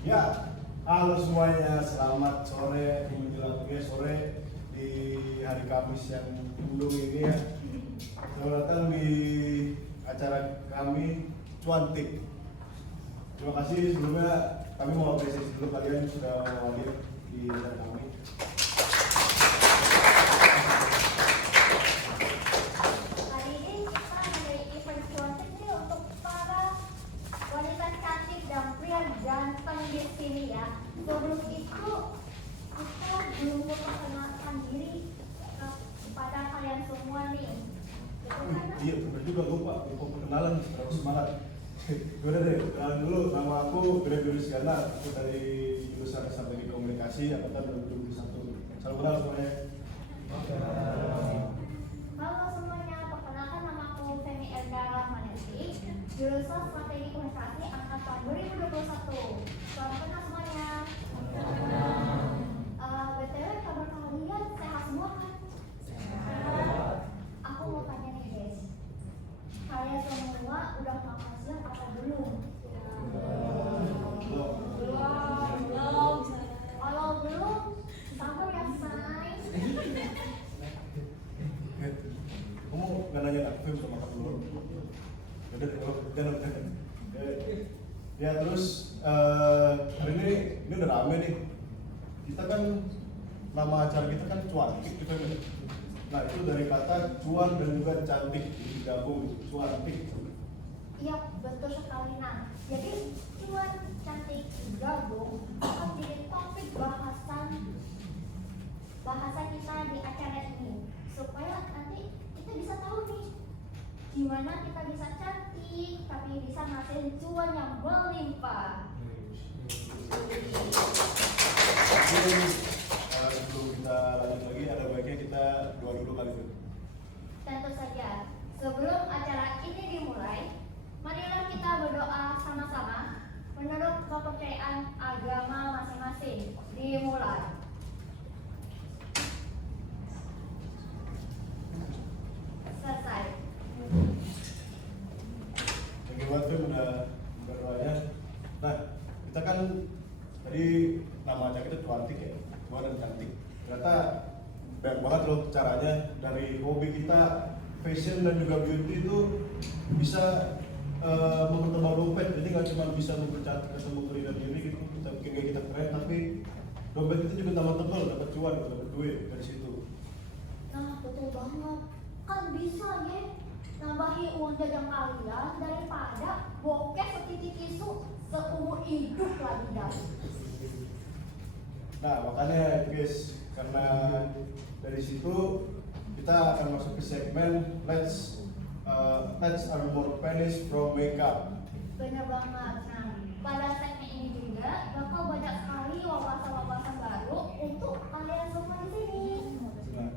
Ya, halo semuanya, selamat sore menjelang sore di hari Kamis yang mendung ini ya. Selamat datang di acara kami Cuantik. Terima kasih sebelumnya, kami mau apresiasi dulu kalian sudah hadir di acara kami. Hari ini kita ada event Cuantik nih untuk para wanita cantik dan pria ganteng di sini ya. Sebelum itu kita belum memperkenalkan diri kepada kalian semua nih. Betul kan? Iya, benar juga lupa perkenalan harus semangat. Udah deh, kenalan dulu. Nama aku Gregory Siana, aku dari jurusan Strategi Komunikasi angkatan 2021. Salam kenal semuanya. Halo semuanya, perkenalkan nama aku Femi Elda Rahmanesi, jurusan Strategi Komunikasi angkatan 2021. Salam kenal semuanya. BTW kabar kalian sehat semua kan? Aku mau tanya nih guys, kalian semua udah makan siang atau belum? Belum. Kalau belum, sabar ya say. Kamu nggak nanya aku bisa makan dulu? Udah, jangan. Ya terus hari ini udah rame nih. Kita kan nama acara kita kan Cuantik gitu ya. Nah itu dari kata cuan dan juga cantik digabung Cuantik. Iya betul sekali nah. Jadi cuan cantik gabung akan jadi topik bahasa kita di acara ini supaya nanti kita bisa tahu nih gimana kita bisa cantik tapi bisa ngasihin cuan yang berlimpah. Sebelum kita lanjut lagi ada baiknya kita doa dulu kali itu. Tentu saja sebelum acara ini dimulai, marilah kita berdoa sama-sama menurut kepercayaan agama masing-masing. Dimulai. Selesai. Oke, waktu udah berdoanya. Nah, kita kan tadi nama acara kita Cuantik ya, Cuan dan Cantik. Ternyata banyak banget loh caranya dari hobi kita fashion dan juga beauty itu bisa mempertebal dompet. Jadi nggak cuma bisa mempercantik ketemu kuliner diri gitu, kita bikin kayak kita keren, tapi dompet itu juga tambah tebal, dapat cuan, dapat duit dari situ. Nah, betul banget. Kan bisa ya nambahi uang jajan kalian daripada bokeh setiti tisu seumur hidup lagi guys. Nah makanya guys, karena dari situ kita akan masuk ke segmen let's earn more pennies from makeup. Bener banget. Nah, pada segmen ini juga bakal banyak sekali wawasan-wawasan baru untuk kalian semua di sini. Nah,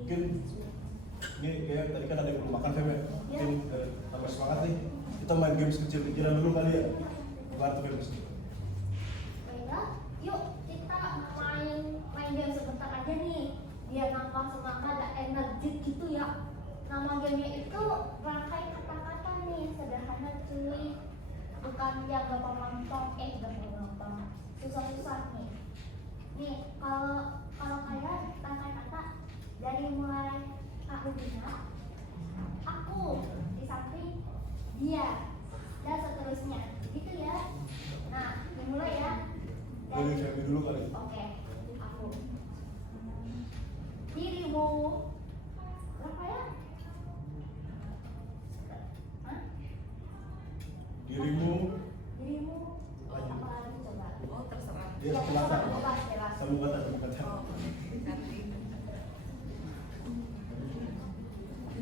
mungkin ini kayak tadi kan ada yang belum makan Fem ya. Mungkin tambah semangat nih. Kita main games kecil-kecilan dulu kali ya. Bantu Fem. Baiklah, yuk kita main game sebentar aja nih biar nambah semangat dan energi gitu ya. Nama gamenya itu rangkai kata-kata nih, sederhana cuy. Bukan yang gampang-gampang, gampang-gampang. Susah-susah nih. Nih, kalau kalian rangkai kata dari mulai aku Dina, aku di samping dia dan seterusnya, gitu ya. Nah, dimulai ya. Boleh Fem dulu kali. Oke, aku. Dirimu. Berapa ya? Hah? Dirimu. Dirimu. Lanjut. Apa lagi coba? Oh, terserah. Ya, Ya, silakan. bebas, bebas. Sambung kata. Oh, cantik.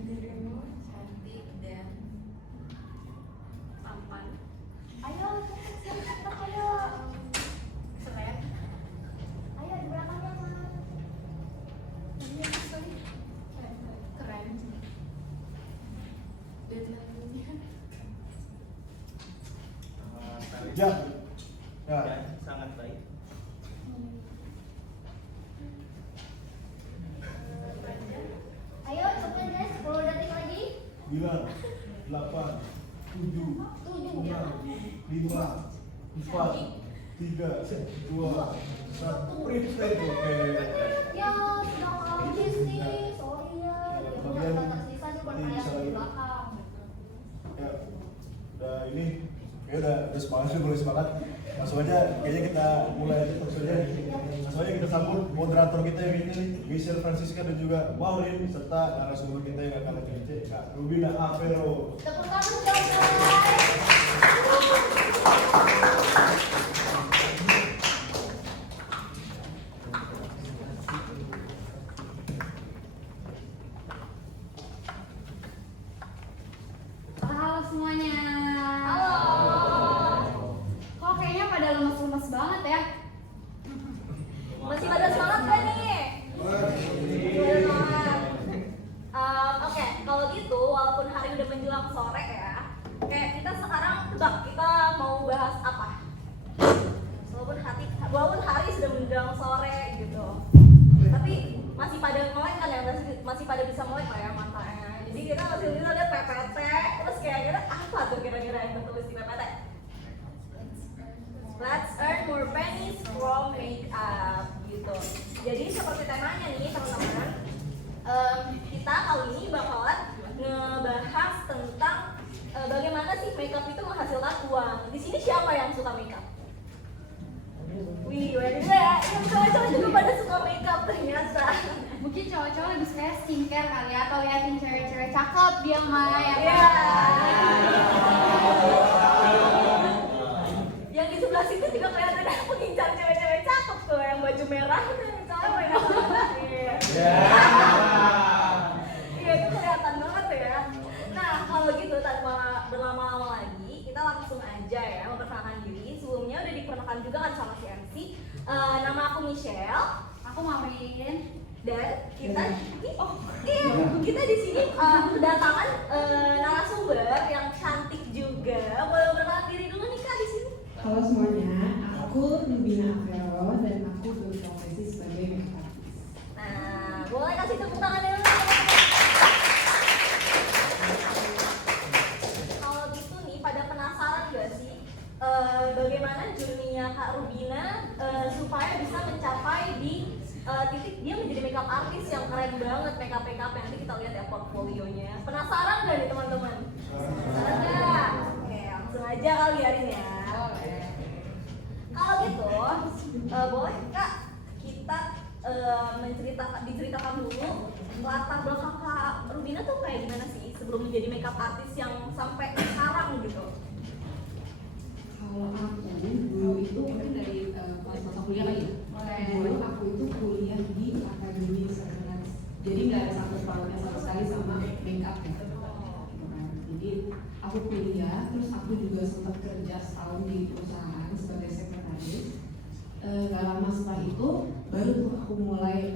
Dirimu cantik dan tampan. Ayo, cepat ayo. Keren. Ayo di belakangnya Mas. Keren. Dan lainnya. Ya. Ya. Ya, sangat baik. Ayo cepat guys, 10 detik lagi. 9, 8, 7, 6, 5, 4, 3, 3, 2, 1, print itu oke. Ya sudah habis nih, sorry ya. Ya udah kita tersisa nih buat ayah di belakang. Ya, udah ini, ya udah semangat, boleh semangat. Langsung aja, kayaknya kita mulai aja maksudnya. Langsung aja kita sambut moderator kita yang ini nih, Michelle Francisca dan juga Maureen serta narasumber kita yang akan kece, Kak Rubina Avero. Tepuk tangan dong guys. Halo semuanya. Halo. Kok kayaknya pada lemes-lemes banget ya? Masih pada semangat gak nih? Pada semangat. Oke, kalau gitu walaupun hari udah menjelang sore ya, kayak kita sekarang tebak kita mau bahas apa? Walaupun hari sudah menjelang sore gitu, tapi masih pada melek kan ya, masih pada bisa melek lah ya matanya. Jadi kita masih bisa lihat PPT, terus kira-kira apa tuh kira-kira yang tertulis di PPT? Let's earn more pennies from makeup gitu. Jadi seperti temanya nih teman-teman, kita kali ini bakalan ngebahas tentang bagaimana sih makeup itu menghasilkan uang. Di sini siapa yang suka makeup? Wih, waduh ya, yang cowok-cowok juga pada suka makeup ternyata. Mungkin cowok-cowok lebih suka skincare kali ya, atau liatin cewek-cewek cakep dia mah ya Iya. kan? Yang di sebelah situ juga kelihatan pengincar cewek-cewek cakep tuh, yang baju merah itu yang cewek. Iya. Iya, itu kelihatan banget ya. Nah, kalau gitu tanpa berlama-lama lagi, kita langsung aja ya memperkenalkan diri. Sebelumnya udah diperkenalkan juga kan sama si MC. Nama aku Michelle. Aku Maureen. Dan kita kita di sini kedatangan narasumber yang cantik juga. Boleh perkenalan diri dulu nih Kak di sini. Halo semuanya, aku Rubina Avero dan aku berprofesi sebagai makeup artist. Nah, boleh kasih tepuk tangan dulu. Kalau gitu nih, pada penasaran gak sih bagaimana journey-nya Kak Rubina supaya bisa mencapai di titik dia menjadi makeup artist yang keren banget, makeup nanti kita lihat ya portfolionya. Penasaran gak nih teman-teman? Penasaran gak? Oke, langsung aja kali Arin ya. Kalau gitu, boleh Kak kita diceritakan dulu latar belakang Kak Rubina tuh kayak gimana sih sebelum menjadi makeup artist yang sampai sekarang gitu? Kalau aku dulu itu mungkin dari masa kuliah lagi ya. Boleh. Dulu aku itu kuliah di Akademi Sekretaris. Jadi nggak ada satu pautnya sama sekali sama makeup ya. Gitu kan. Jadi aku kuliah, terus aku juga sempat kerja setahun di perusahaan sebagai sekretaris. Gak lama setelah itu baru tuh aku mulai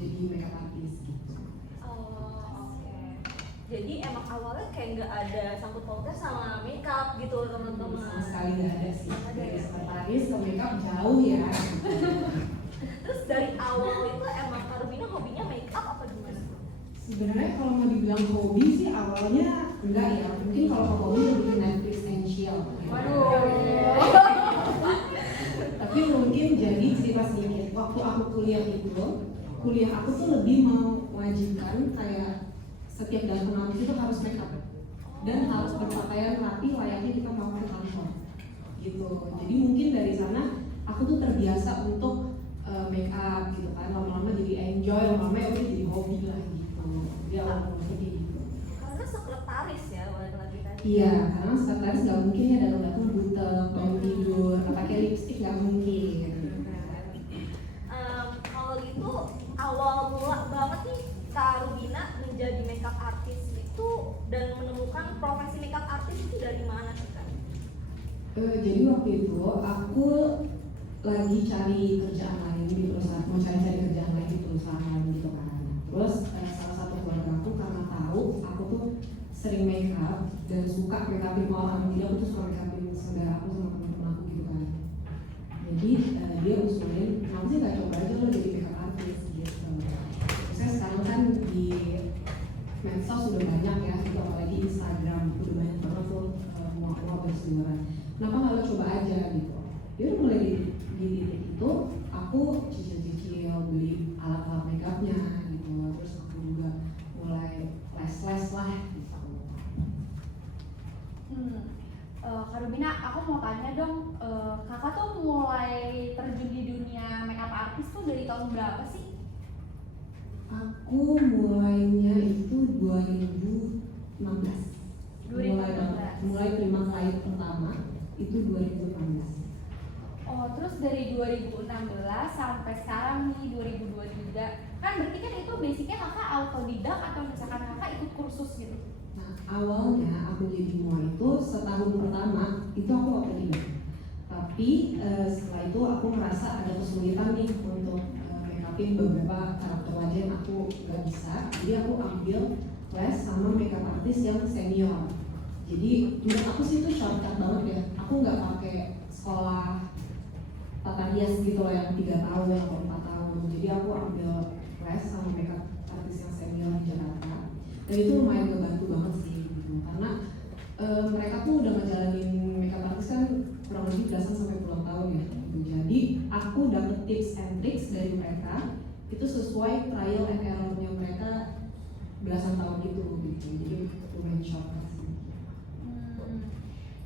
jadi makeup artist gitu. Oh, oke. Jadi emang awalnya kayak nggak ada sangkut pautnya sama makeup gitu teman-teman. Sama sekali nggak ada sih. Dari sekretaris ke makeup jauh ya. Terus dari awal itu emang Kak Rubina hobinya makeup apa gimana? Sebenarnya kalau mau dibilang hobi sih awalnya enggak ya. Mungkin kalau hobi lebih ke Netflix and chill. Tapi mungkin jadi cerita sedikit. Waktu aku kuliah itu, kuliah aku tuh lebih mau mewajibkan kayak setiap datang kampus itu harus make up dan harus berpakaian rapi layaknya kita mau ke kantor gitu. Jadi mungkin dari sana aku tuh terbiasa untuk make up gitu kan, lama-lama jadi enjoy, lama-lama ya udah jadi hobi lah gitu. Jadi awal-awal kayak gitu. Karena sekretaris ya balik lagi tadi. Iya, karena sekretaris nggak mungkin ya datang-datang butek, bangun tidur, pakai lipstick nggak mungkin. Kalau gitu awal mula banget nih Kak Rubina menjadi makeup artist itu dan menemukan profesi makeup artist itu dari mana sih Kak? Jadi waktu itu aku lagi cari kerjaan lain di perusahaan, mau cari kerjaan lain di perusahaan lain gitu kan. Terus salah satu keluarga aku karena tahu aku tuh sering make up dan suka make upin orang, jadi aku tuh suka make upin saudara aku sama teman-teman aku gitu kan. Jadi dia usulin, kenapa sih gak coba aja lo jadi makeup artist gitu. Terus sekarang kan di medsos sudah banyak ya, gitu, apalagi Instagram udah banyak banget tuh mau berseliweran. Kenapa nggak lo coba aja gitu? Dia udah mulai tanya dong, kakak tuh mulai terjun di dunia makeup artist tuh dari tahun berapa sih? Aku mulainya itu 2016. 2016. Mulai terima klien pertama itu 2016. Oh, terus dari 2016 sampai sekarang nih 2023, kan berarti kan itu basicnya kakak autodidak atau misalkan kakak ikut kursus gitu? Nah, awalnya aku jadi mua itu setahun pertama itu aku autodidak. Tapi setelah itu aku merasa ada kesulitan nih untuk make upin beberapa karakter wajah yang aku nggak bisa. Jadi aku ambil les sama makeup artist yang senior. Jadi menurut aku sih itu shortcut banget ya. Aku nggak pakai sekolah tata rias gitu loh yang 3 tahun atau 4 tahun. Jadi aku ambil les sama makeup artist yang senior di Jakarta. Dan itu lumayan ngebantu banget sih gitu. Karena mereka tuh udah ngejalanin makeup artist kan kurang lebih belasan sampai puluhan tahun ya gitu. Jadi aku dapet tips and tricks dari mereka itu sesuai trial and errornya mereka belasan tahun gitu. Jadi lumayan shortcut sih.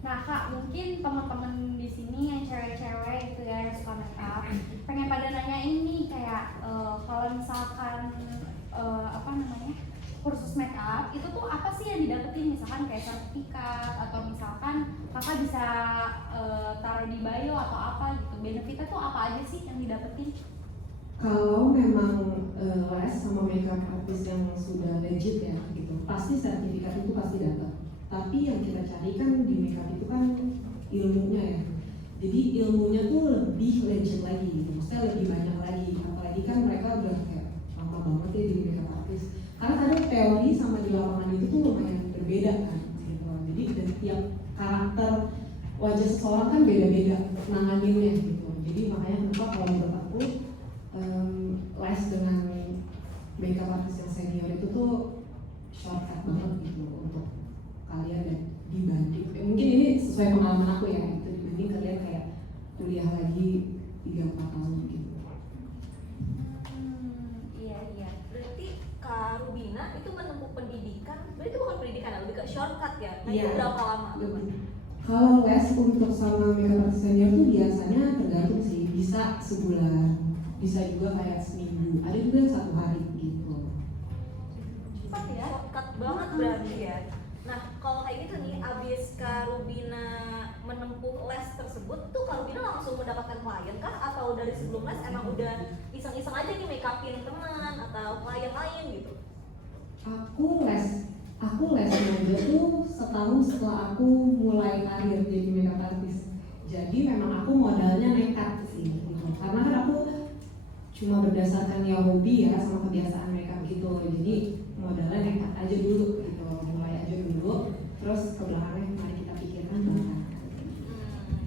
Nah kak, mungkin teman-teman di sini yang cewek-cewek gitu ya yang suka makeup pengen pada nanya ini kayak kalau misalkan apa namanya kursus makeup itu tuh apa sih yang didapetin, misalkan kayak sertifikat atau misalkan kakak bisa taruh di bio atau apa gitu, benefitnya tuh apa aja sih yang didapetin? Kalau memang les sama makeup artist yang sudah legit ya gitu, pasti sertifikat itu pasti dapat. Tapi yang kita cari kan di makeup itu kan ilmunya ya. Jadi ilmunya tuh lebih legit lagi gitu, maksudnya lebih banyak lagi. Apalagi kan mereka udah kayak lama banget ya di makeup artist. Karena kadang teori sama di lapangan itu tuh lumayan berbeda kan gitu. Jadi dari tiap karakter wajah seseorang kan beda-beda nanganinnya gitu. Jadi makanya kenapa kalau menurut aku les dengan makeup artist yang senior itu tuh shortcut banget gitu untuk kalian dan dibanding mungkin ini sesuai pengalaman aku ya itu dibanding kalian kayak kuliah lagi 3-4 tahun gitu. Iya. Berarti Kak Rubina itu menempuh pendidikan, berarti itu bukan pendidikan, lebih ke shortcut ya? Nah Iya. itu berapa lama? Kalau les untuk sama makeup artist senior tuh biasanya tergantung sih, bisa sebulan, bisa juga kayak seminggu, ada juga yang 1 hari gitu. Cepat ya? Shortcut banget berarti ya. Nah kalau kayak gitu nih, abis Kak Rubina menempuh les tersebut tuh Kak Rubina langsung mendapatkan klien kah? Atau dari sebelum les emang udah iseng-iseng aja nih make upin teman atau klien lain gitu? Aku les aja tuh setahun setelah aku mulai karir jadi makeup artist. Jadi memang aku modalnya nekat sih gitu. Karena kan aku cuma berdasarkan ya hobi ya sama kebiasaan makeup gitu. Jadi modalnya nekat aja dulu gitu, mulai aja dulu. Terus ke belakangnya mari kita pikirkan belakangan.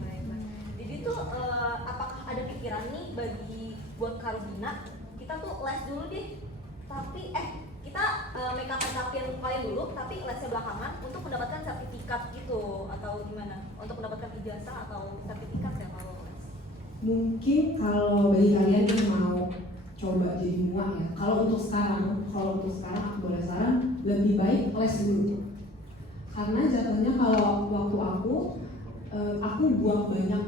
Baik. Jadi tuh apakah ada pikiran nih buat Kak Rubina kita tuh les dulu deh, tapi kita make upin klien dulu, tapi lesnya belakangan untuk mendapatkan sertifikat gitu atau gimana? Untuk mendapatkan ijazah atau sertifikat ya kalau les? Mungkin kalau bagi kalian yang mau coba jadi mua ya, kalau untuk sekarang aku boleh saran lebih baik les dulu. Karena jatuhnya kalau waktu aku buang banyak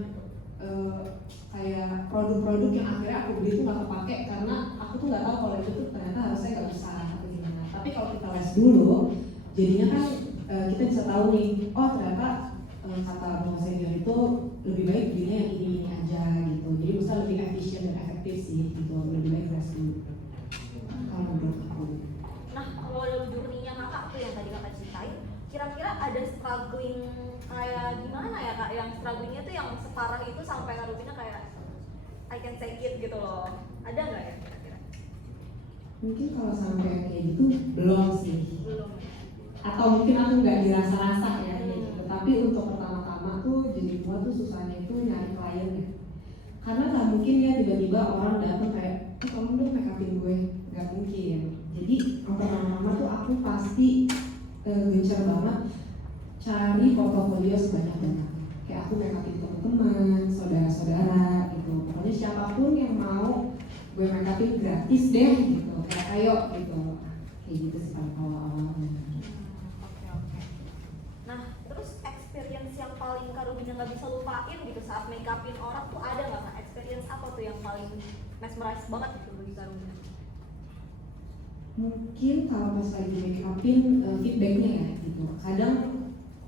kayak produk-produk yang akhirnya aku beli itu nggak kepake karena aku tuh nggak tahu kalau itu tuh ternyata harusnya nggak bisa atau gimana. Tapi kalau kita les dulu, jadinya kan kita bisa tahu nih, oh ternyata kata Bang Senior itu lebih baik belinya yang ini aja gitu. Jadi bisa lebih efisien dan efektif sih gitu. Lebih baik les dulu. Kalau menurut aku. Nah kalau dalam journey-nya kakak tuh yang tadi kakak ceritain, kira-kira ada struggling kayak gimana ya kak? Yang strugglingnya tuh yang separah itu sampai Kak Rubina kayak I can take it gitu loh. Ada nggak ya kira-kira? Mungkin kalau sampai kayak gitu belum sih. Belum. Atau mungkin aku nggak dirasa-rasa ya gitu. Tapi untuk pertama-tama tuh jadi gua tuh susahnya itu nyari klien ya. Karena nggak mungkin ya tiba-tiba orang datang kayak, kamu dong make upin gue, nggak mungkin. Jadi yang pertama-tama tuh aku pasti gencar banget cari portofolio sebanyak-banyak. Kayak aku make upin teman-teman, saudara-saudara gitu. Pokoknya siapapun yang mau gue make upin gratis deh gitu. Kayak ayo gitu. Kayak gitu sih paling awal-awalnya. Oke. Nah terus experience yang paling Kak Rubina nggak bisa lupain ngerasain gitu saat make upin orang tuh ada nggak Kak experience apa tuh yang paling mesmerize banget gitu bagi Karolina? Mungkin kalau pas lagi make upin feedbacknya ya gitu. Kadang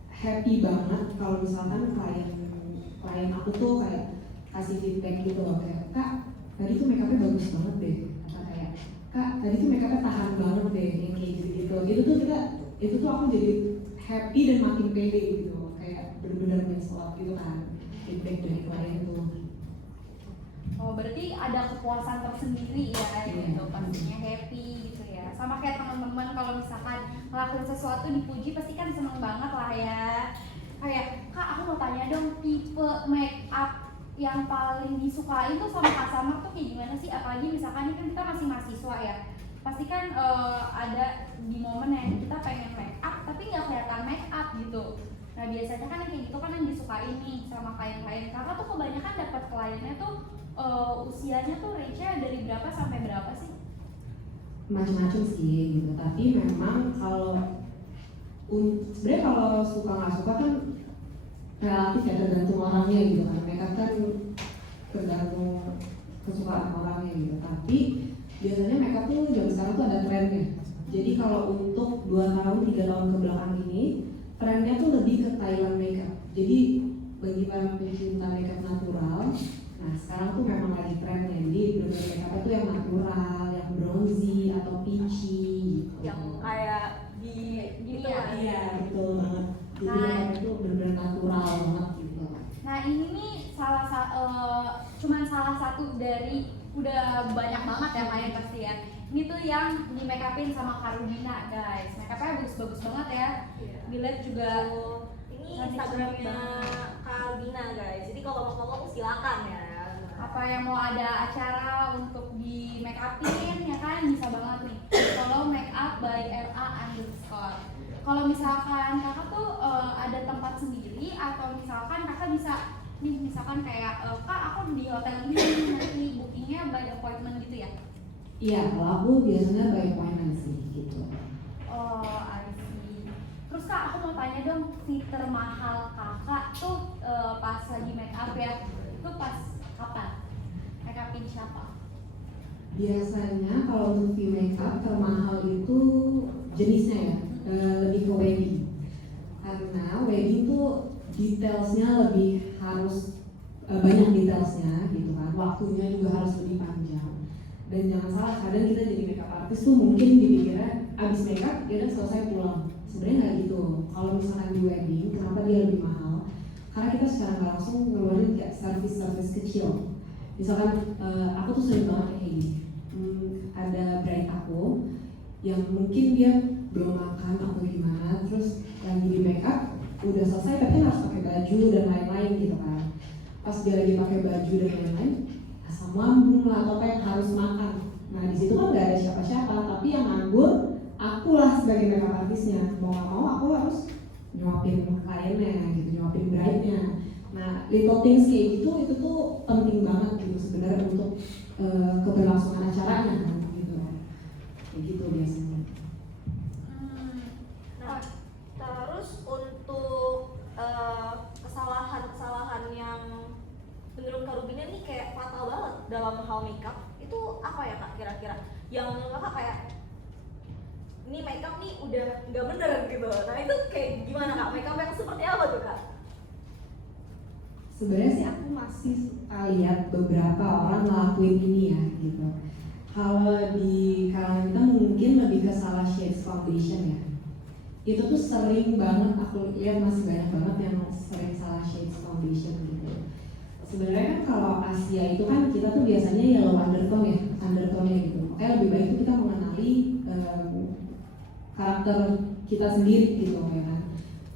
happy banget kalau misalkan klien aku tuh kayak kasih feedback gitu loh, kayak Kak tadi tuh make upnya bagus banget deh, atau kayak Kak tadi tuh make upnya tahan banget deh, yang kayak gitu-gitu. Itu tuh aku jadi happy dan makin pede gitu, kayak bener-bener mensuap gitu kan feedback dari klien itu. Oh, berarti ada kepuasan tersendiri ya gitu, pastinya happy gitu ya. Sama kayak teman-teman kalau misalkan ngelakuin sesuatu dipuji pasti kan seneng banget lah ya. Kayak, Kak aku mau tanya dong, tipe make up yang paling disukain tuh sama customer tuh kayak gimana sih? Apalagi misalkan ini kan kita masih mahasiswa ya. Pasti kan ada di momen yang kita pengen make up tapi nggak kelihatan make up gitu. Nah biasanya kan yang kayak gitu kan yang disukain nih sama klien-klien. Kakak tuh kebanyakan dapat kliennya tuh usianya tuh range-nya dari berapa sampai berapa sih? Macam-macam sih gitu, tapi memang kalau sebenarnya kalau suka nggak suka kan relatif ya, tergantung orangnya gitu kan. Makeup kan tergantung kesukaan orangnya gitu. Tapi biasanya makeup tuh zaman sekarang tuh ada trennya. Jadi kalau untuk 2 tahun 3 tahun ke belakang ini trennya tuh lebih ke Thailand makeup. Jadi bagi para pencinta makeup natural, nah sekarang tuh memang lagi trennya. Jadi bener-bener makeup itu yang natural, yang bronzy atau peachy gitu. Yang kayak di gitu Iya. lah. Iya betul banget. Jadi Nah. makeup itu bener-bener natural banget gitu. Nah ini nih cuman salah satu dari udah banyak banget ya main pasti ya. Ini tuh yang di make upin sama Karolina guys. Make upnya bagus-bagus banget ya. Iya. Dilihat juga Ini Tadi Instagramnya banget. Karolina guys. Jadi kalau mau ngomong silakan ya. apa yang mau ada acara untuk di make upin ya kan bisa banget nih. Follow make up by RA_. Kalau misalkan kakak tuh ada tempat sendiri atau misalkan kakak bisa nih misalkan kayak Kak aku di hotel ini nanti bookingnya by appointment gitu ya. Iya, kalau aku biasanya by appointment sih gitu. Oh, I see. Terus Kak, aku mau tanya dong, si termahal kakak tuh pas lagi make up ya, itu pas kapan? Make upin siapa? Biasanya kalau untuk fee makeup termahal itu jenisnya ya, lebih ke wedding. Karena wedding tuh detailsnya lebih harus banyak detailsnya gitu kan, waktunya juga harus lebih panjang. Dan jangan salah, kadang kita jadi makeup artist tuh mungkin dipikirnya abis makeup dia udah selesai pulang. Sebenarnya nggak gitu. Kalau misalkan di wedding, kenapa dia lebih mahal? Karena kita secara nggak langsung ngeluarin kayak service kecil. Misalkan aku tuh sering banget kayak gini. Ada bride aku yang mungkin dia belum makan atau gimana, terus lagi di makeup udah selesai tapi harus pakai baju dan lain-lain gitu kan. Pas dia lagi pakai baju dan lain-lain, asam lambung lah atau kayak harus makan. Nah di situ kan nggak ada siapa-siapa, tapi yang nganggur akulah sebagai makeup artisnya. Mau nggak mau aku harus nyuapin kliennya gitu, nyuapin bride-nya. Nah little things kayak gitu itu tuh penting banget gitu sebenarnya untuk keberlangsungan acaranya kan gitu. Kayak gitu biasanya. Nah, terus untuk kesalahan-kesalahan yang menurut Karolina nih kayak fatal banget dalam hal makeup itu apa ya Kak kira-kira? Yang menurut Kakak kayak ini makeup nih udah nggak bener gitu. Nah itu kayak gimana Kak? Makeup yang seperti apa tuh Kak? Sebenarnya sih aku masih lihat beberapa orang ngelakuin ini ya gitu. Kalau di kalangan kita mungkin lebih ke salah shades foundation ya. Itu tuh sering banget aku lihat, masih banyak banget yang sering salah shades foundation gitu. Sebenarnya kan kalau Asia itu kan kita tuh biasanya yellow undertone ya, undertone-nya gitu. Makanya lebih baik itu kita mengenali karakter kita sendiri gitu ya kan.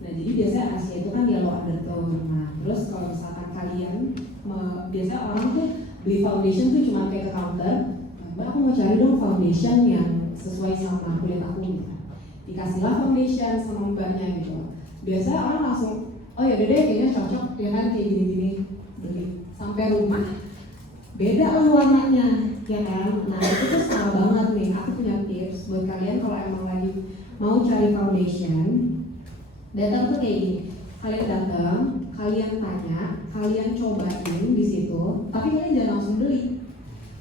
Nah jadi biasanya Asia itu kan yellow undertone. Nah terus kalau misalkan kalian biasanya orang tuh beli foundation tuh cuma kayak ke counter, Mbak aku mau cari dong foundation yang sesuai sama kulit aku gitu. Dikasihlah foundation sama mbaknya gitu. Biasanya orang langsung, oh ya udah deh kayaknya cocok ya kan kayak gini-gini, beli. Sampai rumah beda lah warnanya ya kan. Nah itu tuh salah banget nih. Aku punya tips buat kalian kalau emang lagi mau cari foundation. Datang tuh kayak gini, kalian datang kalian tanya, kalian cobain di situ, tapi kalian jangan langsung beli.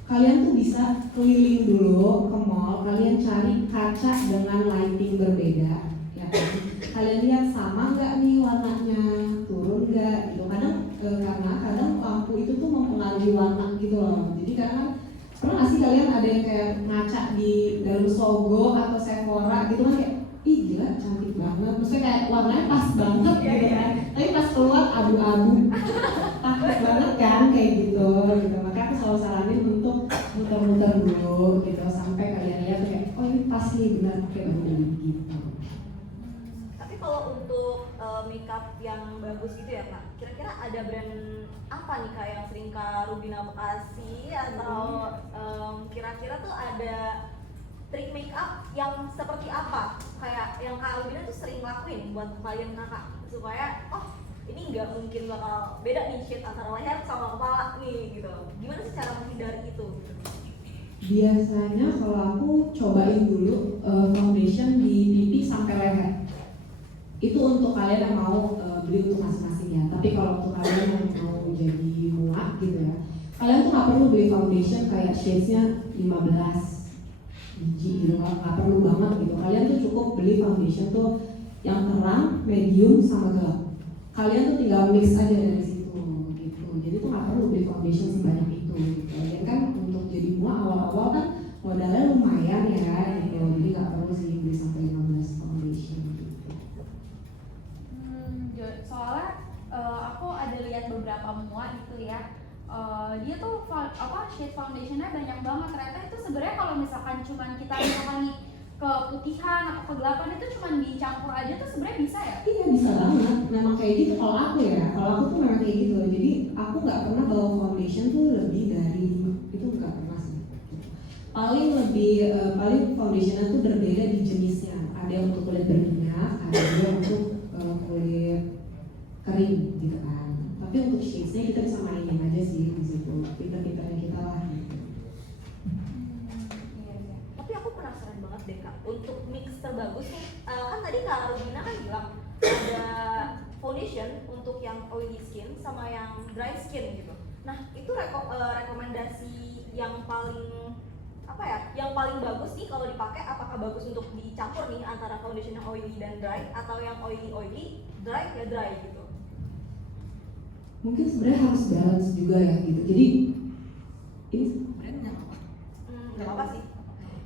Kalian tuh bisa keliling dulu ke mall, kalian cari kaca dengan lighting berbeda, ya kan? Kalian lihat sama nggak nih warnanya, turun nggak gitu. Karena kadang lampu itu tuh mempengaruhi warna gitu loh. Jadi kadang pernah nggak sih kalian ada yang kayak ngaca di dalam Sogo atau Sephora gitu kan kayak, ih gila cantik banget, maksudnya kayak warnanya pas banget gitu kan, tapi pas keluar abu-abu, takut banget kan kayak gitu. Makanya aku selalu saranin untuk muter-muter dulu gitu sampai kalian lihat kayak, oh ini pas nih benar kayak baru gitu. Tapi kalau untuk makeup yang bagus gitu ya Kak, kira-kira ada brand apa nih Kak yang sering Kak Rubina kasih, atau kira-kira tuh ada trik makeup yang seperti apa kayak yang Kak Rubina tuh sering lakuin buat klien Kakak supaya ini nggak mungkin bakal beda nih shade antara leher sama kepala nih gitu. Gimana sih cara menghindari itu? Biasanya kalau aku cobain dulu foundation di pipi sampai leher. Itu untuk kalian yang mau beli untuk masing-masing ya. Tapi kalau untuk kalian yang mau jadi muak gitu ya, kalian tuh nggak perlu beli foundation kayak shades-nya 15 biji gitu, nggak perlu banget gitu. Kalian tuh cukup beli foundation tuh yang terang, medium, sama gelap. Kalian tuh tinggal mix aja dari situ gitu. Jadi tuh nggak perlu beli foundation sebanyak itu gitu. Dan kan untuk jadi muak awal-awal kan modalnya lumayan ya gitu. Jadi nggak perlu sih beli sampai 15 foundation gitu. Soalnya aku ada lihat beberapa muak gitu ya. Dia tuh shade foundationnya banyak banget. Ternyata itu sebenarnya kalau misalkan cuman kita misalkan keputihan atau kegelapan itu cuman dicampur aja tuh sebenarnya bisa ya? Iya bisa banget. Memang kayak gitu kalau aku ya. Kalau aku tuh memang kayak gitu. Jadi aku nggak pernah bawa foundation tuh lebih dari itu, nggak pernah sih. Paling foundationnya tuh berbeda di jenisnya. Ada yang untuk kulit berminyak, ada juga untuk kulit kering gitu kan. Tapi untuk shades-nya kita bisa mainin aja sih di situ. Pinter-pinternya kita lah. Gitu. Iya. Tapi aku penasaran banget deh Kak, untuk mix terbagus nih, kan tadi Kak Rubina kan bilang ada foundation untuk yang oily skin sama yang dry skin gitu. Nah itu rekomendasi yang paling yang paling bagus nih kalau dipakai, apakah bagus untuk dicampur nih antara foundation yang oily dan dry, atau yang oily dry ya dry gitu? Mungkin sebenarnya harus balance juga ya gitu. Jadi ini brandnya apa? Nggak apa-apa sih.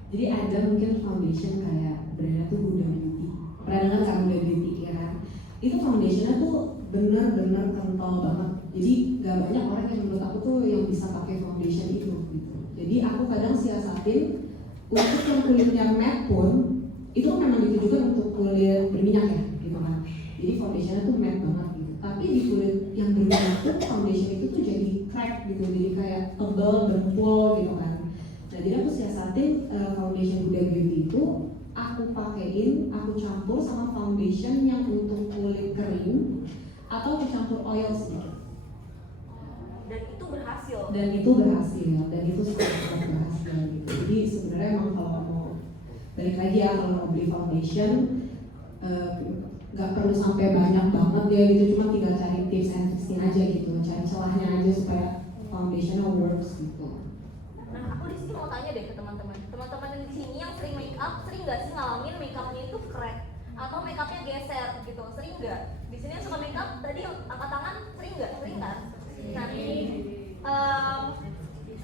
Jadi ada mungkin foundation kayak brandnya tuh Huda Beauty. Pernah dengar kan Huda Beauty ya kan? Itu foundationnya tuh benar-benar kental banget. Jadi nggak banyak orang yang menurut aku tuh yang bisa pakai foundation itu gitu. Jadi aku kadang siasatin untuk yang kulitnya matte pun itu memang ditujukan untuk kulit berminyak ya gitu kan. Jadi foundationnya tuh matte banget gitu. Tapi di kulit yang berminyak tuh foundation itu tuh jadi crack gitu. Jadi kayak tebal, berempul gitu kan. Nah, jadi aku siasatin foundation Huda Beauty itu aku pakein, aku campur sama foundation yang untuk kulit kering atau aku campur oil sedikit. Dan itu berhasil. Dan itu sangat berhasil gitu. Jadi sebenarnya emang kalau mau balik lagi ya, kalau mau beli foundation nggak perlu sampai banyak banget ya gitu, cuma tinggal cari tips and tricksnya aja gitu, cari celahnya aja supaya foundationnya works gitu. Nah, aku di sini mau tanya deh ke teman-teman yang di sini yang sering make up, sering nggak sih ngalamin make upnya itu crack atau make upnya geser gitu, sering nggak? Di sini yang suka make up tadi angkat tangan, sering nggak? Sering kan? Nah,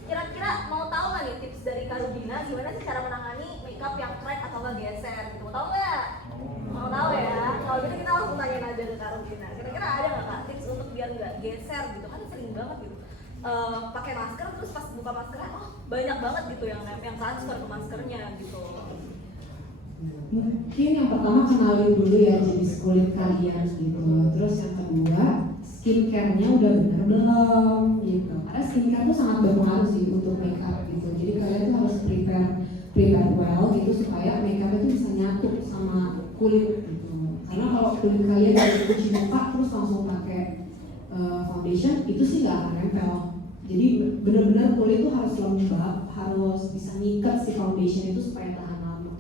kira-kira mau tahu nggak nih tips dari Kak Rubina gimana sih cara menangani make up yang crack atau nggak geser gitu? Tahu nggak? Mau tahu ya? Kalau gitu kita langsung tanyain aja ke Kak Rubina. Kira-kira ada nggak Kak tips untuk biar nggak geser gitu? Kan sering banget gitu. Pakai masker terus pas buka maskernya banyak banget gitu yang transfer ke maskernya gitu. Mungkin yang pertama kenalin dulu ya jenis kulit kalian gitu. Terus yang kedua skincare-nya udah bener belum gitu. Karena skincare tuh sangat berpengaruh sih untuk make up gitu. Jadi kalian tuh harus prepare well gitu supaya make up itu bisa nyatu sama kulit gitu. Karena kalau kulit kalian dari cuci muka terus langsung pakai foundation itu sih nggak akan nempel. Jadi benar-benar kulit itu harus lembab, harus bisa ngikat si foundation itu supaya tahan lama.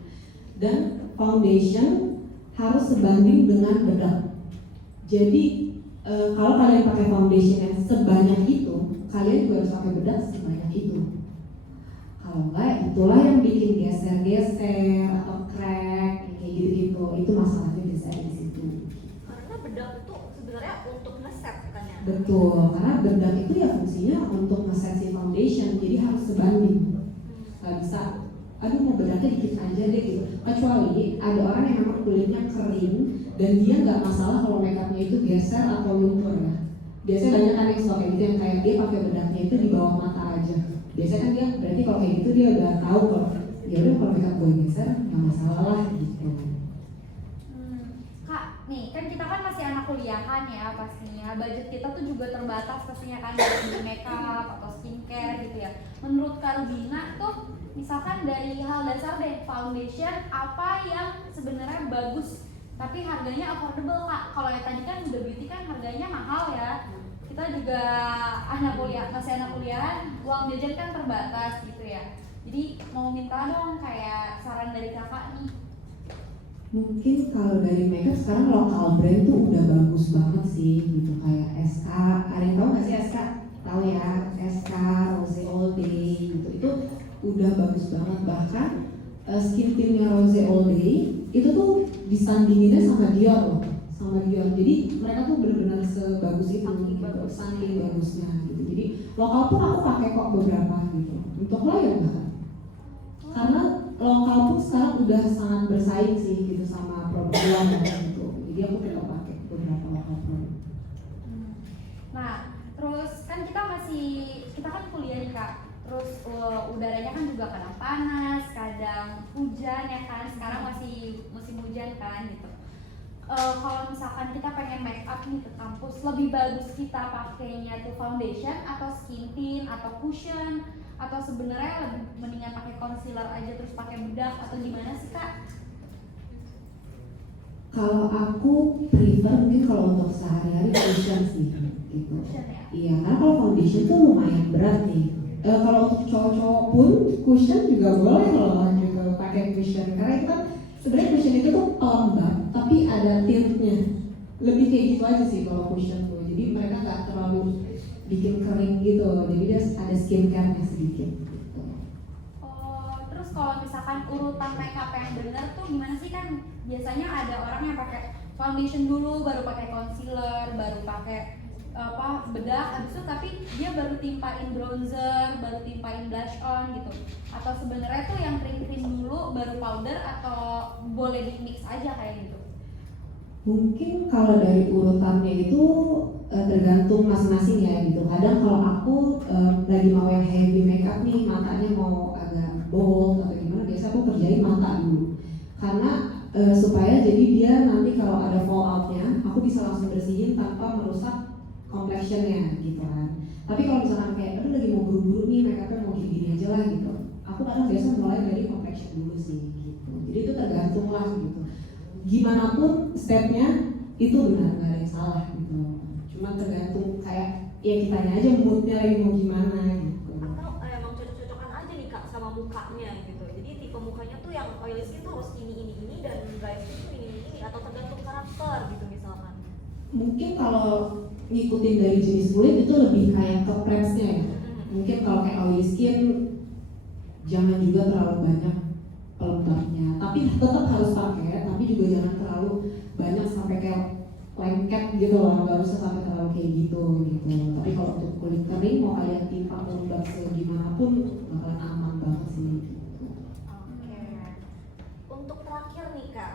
Dan foundation harus sebanding dengan bedak. Jadi kalau kalian pakai foundation yang sebanyak itu, kalian juga harus pakai bedak sebanyak itu. Kalau enggak, itulah yang bikin geser-geser atau crack kayak gitu-gitu. Itu masalahnya biasanya di situ. Karena bedak itu sebenarnya untuk ngeset kan ya. Betul, karena bedak itu ya fungsinya untuk ngeset si foundation, jadi harus sebanding. Gak bisa, aduh mau bedaknya dikit aja deh gitu. Kecuali ada orang yang memang kulitnya kering dan dia nggak masalah kalau makeupnya itu geser atau luntur ya. Biasanya banyak kan yang suka kayak gitu, yang kayak dia pakai bedaknya itu di bawah mata aja. Biasanya kan dia berarti kalau kayak gitu dia udah tahu kalau ya udah kalau makeup gue geser nggak masalah lah gitu. Kak, nih kan kita kan masih anak kuliahan ya pastinya. Budget kita tuh juga terbatas pastinya kan dari makeup atau skincare gitu ya. Menurut Kak Rubina tuh misalkan dari hal dasar deh, foundation apa yang sebenarnya bagus tapi harganya affordable Kak? Kalau yang tadi kan The Beauty kan harganya mahal ya. Kita juga anak kuliah, masih anak kuliahan, uang jajan kan terbatas gitu ya. Jadi mau minta dong kayak saran dari kakak nih. Mungkin kalau dari makeup sekarang lokal brand tuh udah bagus banget sih gitu, kayak SK. Ada yang tahu nggak sih SK? Tahu ya, SK, Rose All Day gitu. Itu udah bagus banget. Bahkan skin tintnya Rose All Day itu tuh disandinginnya sama Dior loh, sama Dior. Jadi mereka tuh benar-benar sebagus itu gitu, saking bagusnya gitu. Jadi lokal pun aku pakai kok beberapa gitu. Untuk lo ya enggak? Karena lokal pun sekarang udah sangat bersaing sih gitu sama produk luar gitu. Jadi aku tetap pakai beberapa lokal produk. Nah, terus kan kita kan kuliah nih Kak. Terus udaranya kan juga kadang panas, kadang hujan ya kan. Sekarang masih musim hujan kan gitu. Kalau misalkan kita pengen make up nih ke kampus, lebih bagus kita pakainya tuh foundation atau skin tint atau cushion, atau sebenarnya lebih mendingan pakai concealer aja terus pakai bedak atau gimana sih Kak? Kalau aku prefer mungkin kalau untuk sehari-hari cushion sih gitu. Cushion ya? Iya, karena kalau foundation tuh lumayan berat nih. Kalau untuk cowok-cowok pun cushion juga boleh loh gitu pakai cushion, karena itu kan sebenarnya cushion itu tuh pelembab tapi ada tintnya. Lebih kayak gitu aja sih kalau cushion tuh. Jadi mereka nggak terlalu bikin kering gitu, jadi dia ada skincare-nya sedikit gitu. Oh, terus kalau misalkan urutan makeup yang benar tuh gimana sih? Kan biasanya ada orang yang pakai foundation dulu, baru pakai concealer, baru pakai bedak, habis itu tapi dia baru timpain bronzer, baru timpain blush on gitu. Atau sebenarnya tuh yang cream dulu, baru powder, atau boleh di mix aja kayak gitu? Mungkin kalau dari urutannya itu tergantung masing-masing ya gitu. Kadang kalau aku lagi mau yang heavy makeup nih, matanya mau agak bold atau gimana, biasa aku kerjain mata dulu. Karena supaya jadi dia nanti kalau ada falloutnya, aku bisa langsung bersihin tanpa merusak complexionnya gitu kan. Tapi kalau misalkan kayak aduh lagi mau buru-buru nih makeupnya mau gini aja lah gitu, aku kadang biasa mulai dari complexion dulu sih gitu. Jadi itu tergantung lah gitu. Gimana pun stepnya itu benar, nggak ada yang salah gitu. Cuma tergantung kayak ya kitanya aja moodnya lagi mau gimana gitu. Atau emang cocok-cocokan aja nih Kak sama mukanya gitu. Jadi tipe mukanya tuh yang oily skin tuh harus ini dan dry skin tuh ini atau tergantung karakter gitu misalkan. Mungkin kalau ngikutin dari jenis kulit itu lebih kayak ke preppsnya ya. Mungkin kalau kayak oily skin jangan juga terlalu banyak pelembabnya, tapi tetap harus pakai, tapi juga jangan terlalu banyak sampai kayak lengket gitu loh, nggak usah sampai terlalu kayak gitu. Tapi kalau untuk kulit kering mau kalian timpa pelembab segimanapun bakalan aman banget sih gitu. Oke. Untuk terakhir nih Kak,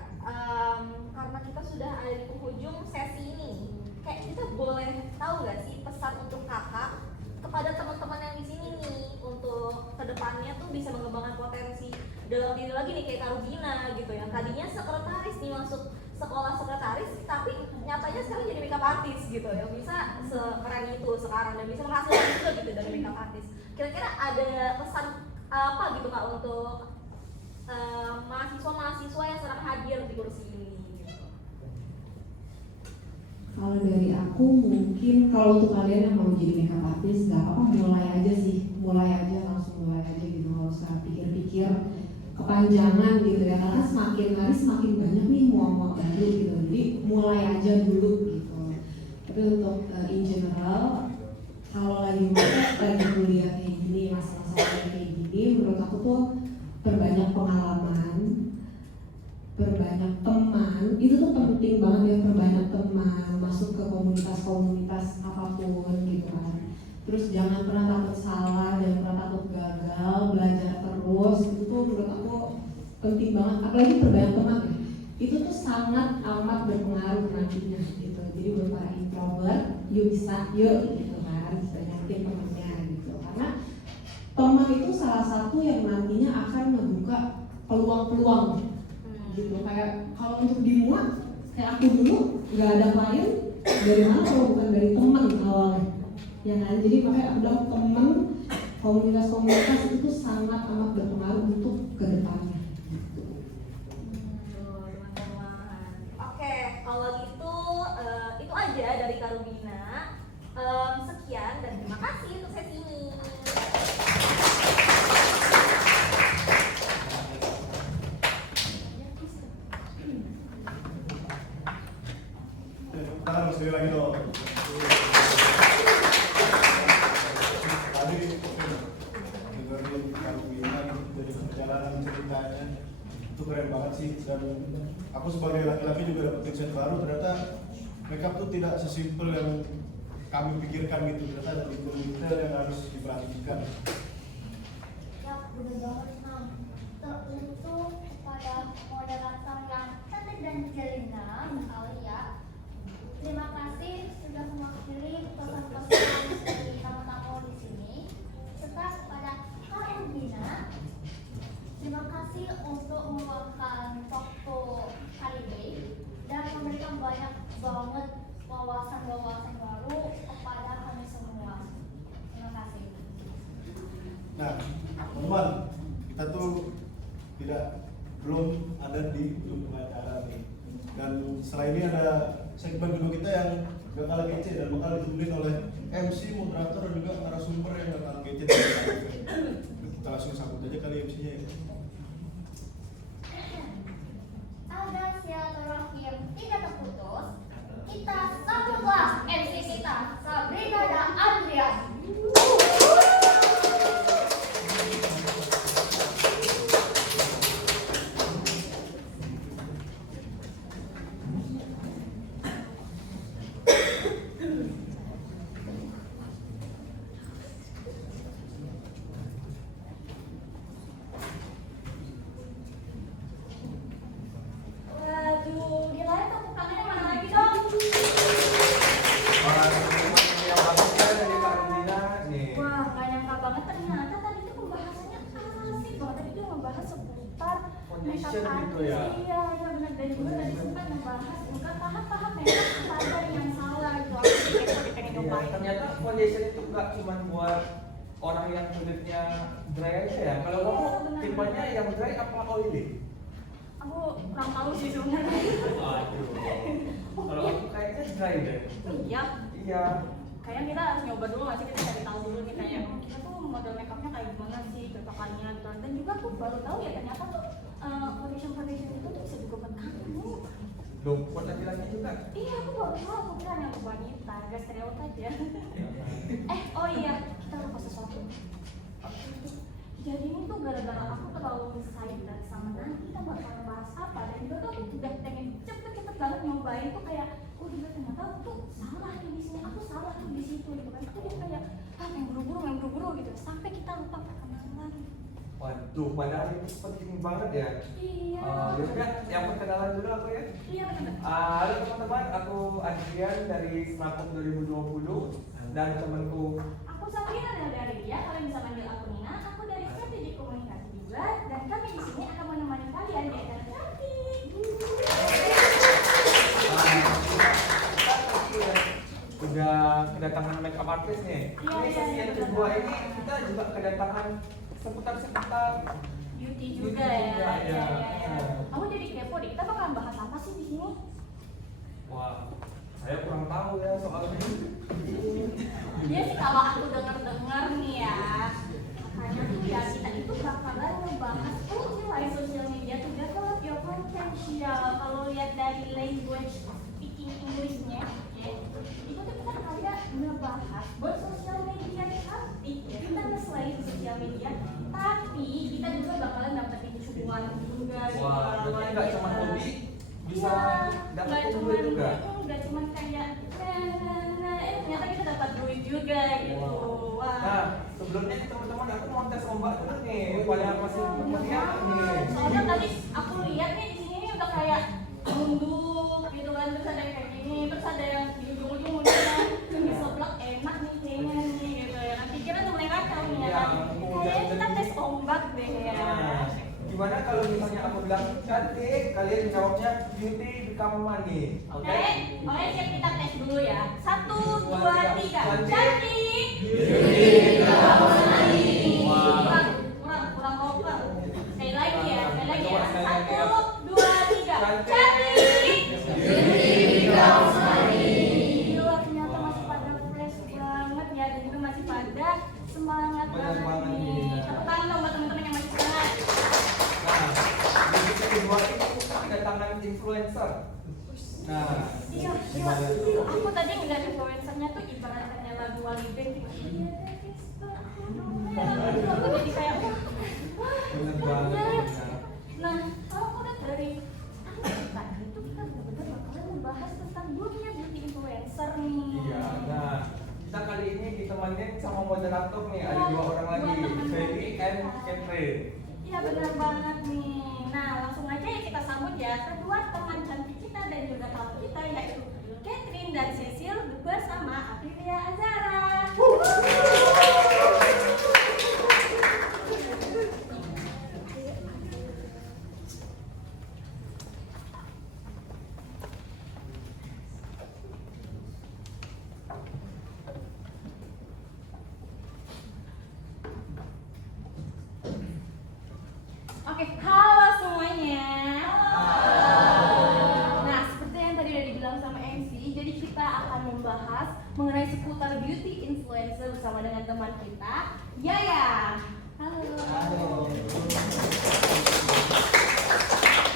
karena kita sudah ada di penghujung sesi ini, kayak kita boleh tahu nggak sih pesan untuk kakak kepada teman-teman yang di sini nih untuk kedepannya tuh bisa mengembangkan potensi dalam diri lagi nih kayak Kak Rubina gitu yang tadinya sekretaris nih masuk sekolah sekretaris tapi nyatanya sekarang jadi makeup artist gitu yang bisa sekeren itu sekarang dan bisa menghasilkan juga gitu dari makeup artist. Kira-kira ada pesan apa gitu Kak untuk mahasiswa-mahasiswa yang sedang hadir di kursi ini gitu? Kalau dari aku mungkin kalau untuk kalian yang mau jadi makeup artist nggak apa-apa, mulai aja sih, langsung mulai aja gitu, nggak usah pikir-pikir kepanjangan gitu ya, karena semakin hari semakin banyak nih muak-muak baru gitu, jadi mulai aja dulu gitu. Tapi untuk in general, kalau lagi kuliah kayak gini, masa-masa kayak gini, menurut aku tuh perbanyak pengalaman, perbanyak teman, itu tuh penting banget ya, perbanyak teman, masuk ke komunitas-komunitas apapun gitu kan. Terus jangan pernah takut salah, jangan pernah takut gagal, belajar terus, itu tuh menurut aku penting banget, apalagi perbanyak teman ya. Itu tuh sangat amat berpengaruh nantinya gitu. Jadi buat para introvert, yuk bisa, yuk gitu kan, banyakin temennya gitu. Karena teman itu salah satu yang nantinya akan membuka peluang-peluang gitu. Kayak kalau untuk dimuat, kayak aku dulu nggak ada klien, dari mana kalau bukan dari teman awalnya, ya kan? Jadi makanya aku bilang teman, komunitas-komunitas itu sangat amat berpengaruh untuk kedepannya. Teman-teman. Oke, kalau gitu itu aja dari Karubina. Sekian dan terima kasih untuk sesi ini. Tangan sekali lagi dong. Tadi dengerin Karubina dari perjalanan ceritanya itu keren banget sih, dan aku sebagai laki-laki juga dapat insight baru. Ternyata makeup tuh tidak sesimpel yang kami pikirkan gitu, ternyata ada detail yang harus diperhatikan. Ya, udah banget Nam. Teruntuk kepada moderator yang cantik dan jelina sekali ya. Terima kasih sudah mewakili pesan-pesan dari tamu-tamu di sini, serta kepada Karubina. Terima kasih untuk meluangkan waktu hari ini dan memberikan banyak banget wawasan-wawasan baru kepada kami semua. Terima kasih. Nah, teman-teman, kita tuh belum ada di ujung pengacara nih. Dan setelah ini ada segmen kedua kita yang gak kalah kece dan bakal ditulis oleh MC, moderator, dan juga narasumber yang gak kalah kece. Kita langsung sambut aja kali MC-nya ya. Agar silaturahim tidak terputus, kita sambutlah MC kita, Sabrina dan Andreas. Waduh, gila ya, tepuk tangannya mana lagi dong? Wah, gak nyangka banget ternyata tadi tuh pembahasannya asik banget. Tadi tuh ngebahas seputar Foundation makeup gitu ya. artist. Iya, benar. Dan juga tadi sempat ngebahas bukan tahap-tahap makeup standar yang salah gitu. Aku jadi pengen Iya, nyobain. ternyata foundation itu nggak cuma buat orang yang kulitnya dry aja ya. Kalau Iya, kamu benar. tipenya yang dry apa oily? Aku kurang tahu sih sebenarnya. Aduh. Kalau aku kayaknya dry deh. Iya, Iya. kayaknya kita harus nyoba dulu nggak sih, kita cari tahu dulu nih kayak kita tuh model makeupnya kayak gimana sih cocokannya gitu. Dan juga aku baru tahu ya ternyata tuh foundation itu tuh bisa juga buat kamu. Loh, buat laki-laki juga. Iya, aku baru tahu, aku kira hanya untuk wanita, gak stereotip ya. Oh iya, kita lupa sesuatu. Jadi ini tuh gara-gara aku terlalu excited sama nanti kita bakal bahas apa, dan juga tuh aku udah pengen cepet-cepet banget nyobain tuh kayak, oh juga ternyata aku tuh salah nih di sini, aku salah tuh di situ gitu kan. Aku jadi kayak, main buru-buru gitu, sampai kita lupa perkenalan. Waduh, padahal itu penting banget ya. Iya. Jadi yang perkenalan dulu aku ya. Iya benar. Halo teman-teman, aku Adrian dari Snapchat 2020 dan temanku. Aku Sabrina dari dia, kalian bisa panggil aku Nina. Aku dari strategi komunikasi juga, dan kami di sini akan menemani kalian di acara cantik. Udah kedatangan makeup artist nih. Iya, Ini sesi iya, yang benar. kedua ini kita juga kedatangan seputar Beauty juga Beauty ya. juga, Iya, ya. iya. Aku jadi kepo deh. Kita bakalan bahas apa sih di sini? wah, saya kurang tahu ya soal ini. Iya sih kalau aku dengar nih ya. Makanya tuh ya kita itu bakalan ngebahas nilai sosial media to develop your potential. Kalau lihat dari language speaking English-nya, ya, itu tuh ngebahas buat sosial media cantik. Kita nge-slide di sosial media, tapi kita juga bakalan dapetin cuan juga di Wah, berarti nggak cuma hobi, bisa dapat duit juga. Nggak cuma kayak ternyata kita dapat duit juga gitu. Wah. Nah, sebelumnya nih teman-teman aku mau tes ombak dulu nih, pada masih berminat nih. Soalnya tadi aku lihat nih di sini nih udah kayak nunduk gitu kan, terus ada yang kayak gini, terus ada yang di ujung-ujung udah diseblak enak nih kayaknya nih gitu ya. Nanti kira tuh mulai kacau nih ya kan. Kayaknya kita tes ombak deh ya. Nah, gimana kalau misalnya aku bilang cantik, kalian jawabnya beauty become money, oke? Oke, siap, kita tes dulu ya. 1, 2, 3. Cantik. Kurang over. Sekali lagi ya. 1, 2, 3. Cantik. Gila, ternyata masih pada fresh banget ya, dan juga masih pada semangat Bener banget banget nih. nih. Tepuk tangan dong buat teman-teman yang masih semangat. Nah, di kedua ini kedatangan influencer. Nah, Iya, gimana tuh? gila. Aku tadi ngeliat influencernya tuh ibaratnya lagu Wali Band gitu. Aku jadi kayak Bener banget, bener. bener. Nah, kalau aku lihat dari tadi itu kita benar-benar bakalan membahas tentang dunia beauty influencer nih. Iya, nah kita kali ini ditemenin sama moderator nih, ada dua orang lagi, Feli and Catherine. Iya benar banget nih. Nah langsung aja ya kita sambut ya kedua teman cantik kita dan juga tamu kita yaitu Catherine dan Cecil bersama Aprilia Azara. Oke, halo semuanya. Nah, seperti yang tadi udah dibilang sama MC, jadi kita akan membahas mengenai seputar beauty influencer bersama dengan teman kita, Yaya. Halo.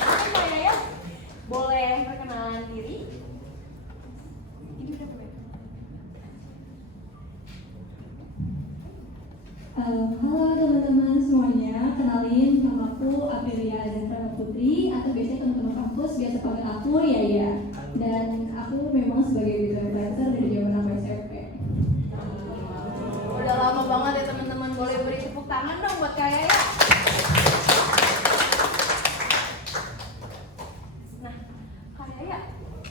Oke, Pak Yaya, boleh perkenalan diri? Ini udah boleh. Halo teman-teman semuanya, kenalin namaku Aprilia Azara Putri atau biasanya teman-teman kampus biasa panggil aku Yaya. Dan aku memang sebagai beauty influencer dari zaman aku SMP. Udah lama banget ya teman-teman, boleh beri tepuk tangan dong buat Kak Yaya. Nah, Kak Yaya,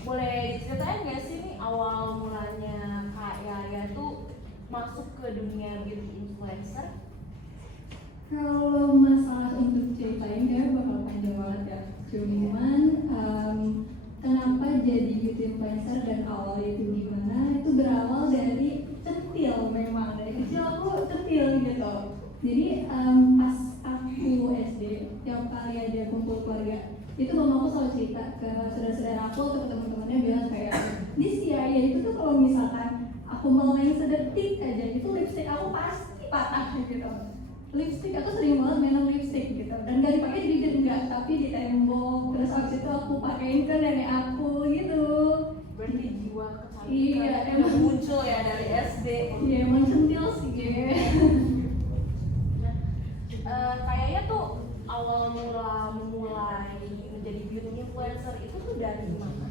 boleh diceritain nggak sih nih awal mulanya Kak Yaya tuh masuk ke dunia beauty influencer? Kalau masalah untuk ceritain kayak bakal panjang banget ya. Cuman kenapa jadi beauty influencer dan awalnya itu gimana? Itu berawal dari centil memang, dari kecil aku centil gitu. Jadi pas aku SD, tiap kali ada kumpul keluarga, itu mamaku selalu cerita ke saudara-saudara aku atau ke teman-temannya bilang kayak, "Dis ya, ya itu tuh kalau misalkan aku meleng sedetik aja itu lipstick aku pasti patah gitu." Lipstick aku sering banget mainan lipstick gitu, dan gak dipakai di bibir enggak, tapi di tembok. Terus habis itu aku pakein ke nenek aku gitu. Berarti jiwa kecantikan Iya, udah emang. muncul ya dari SD. Iya emang centil sih ya. Kayaknya tuh awal mula memulai menjadi beauty influencer itu tuh dari mana?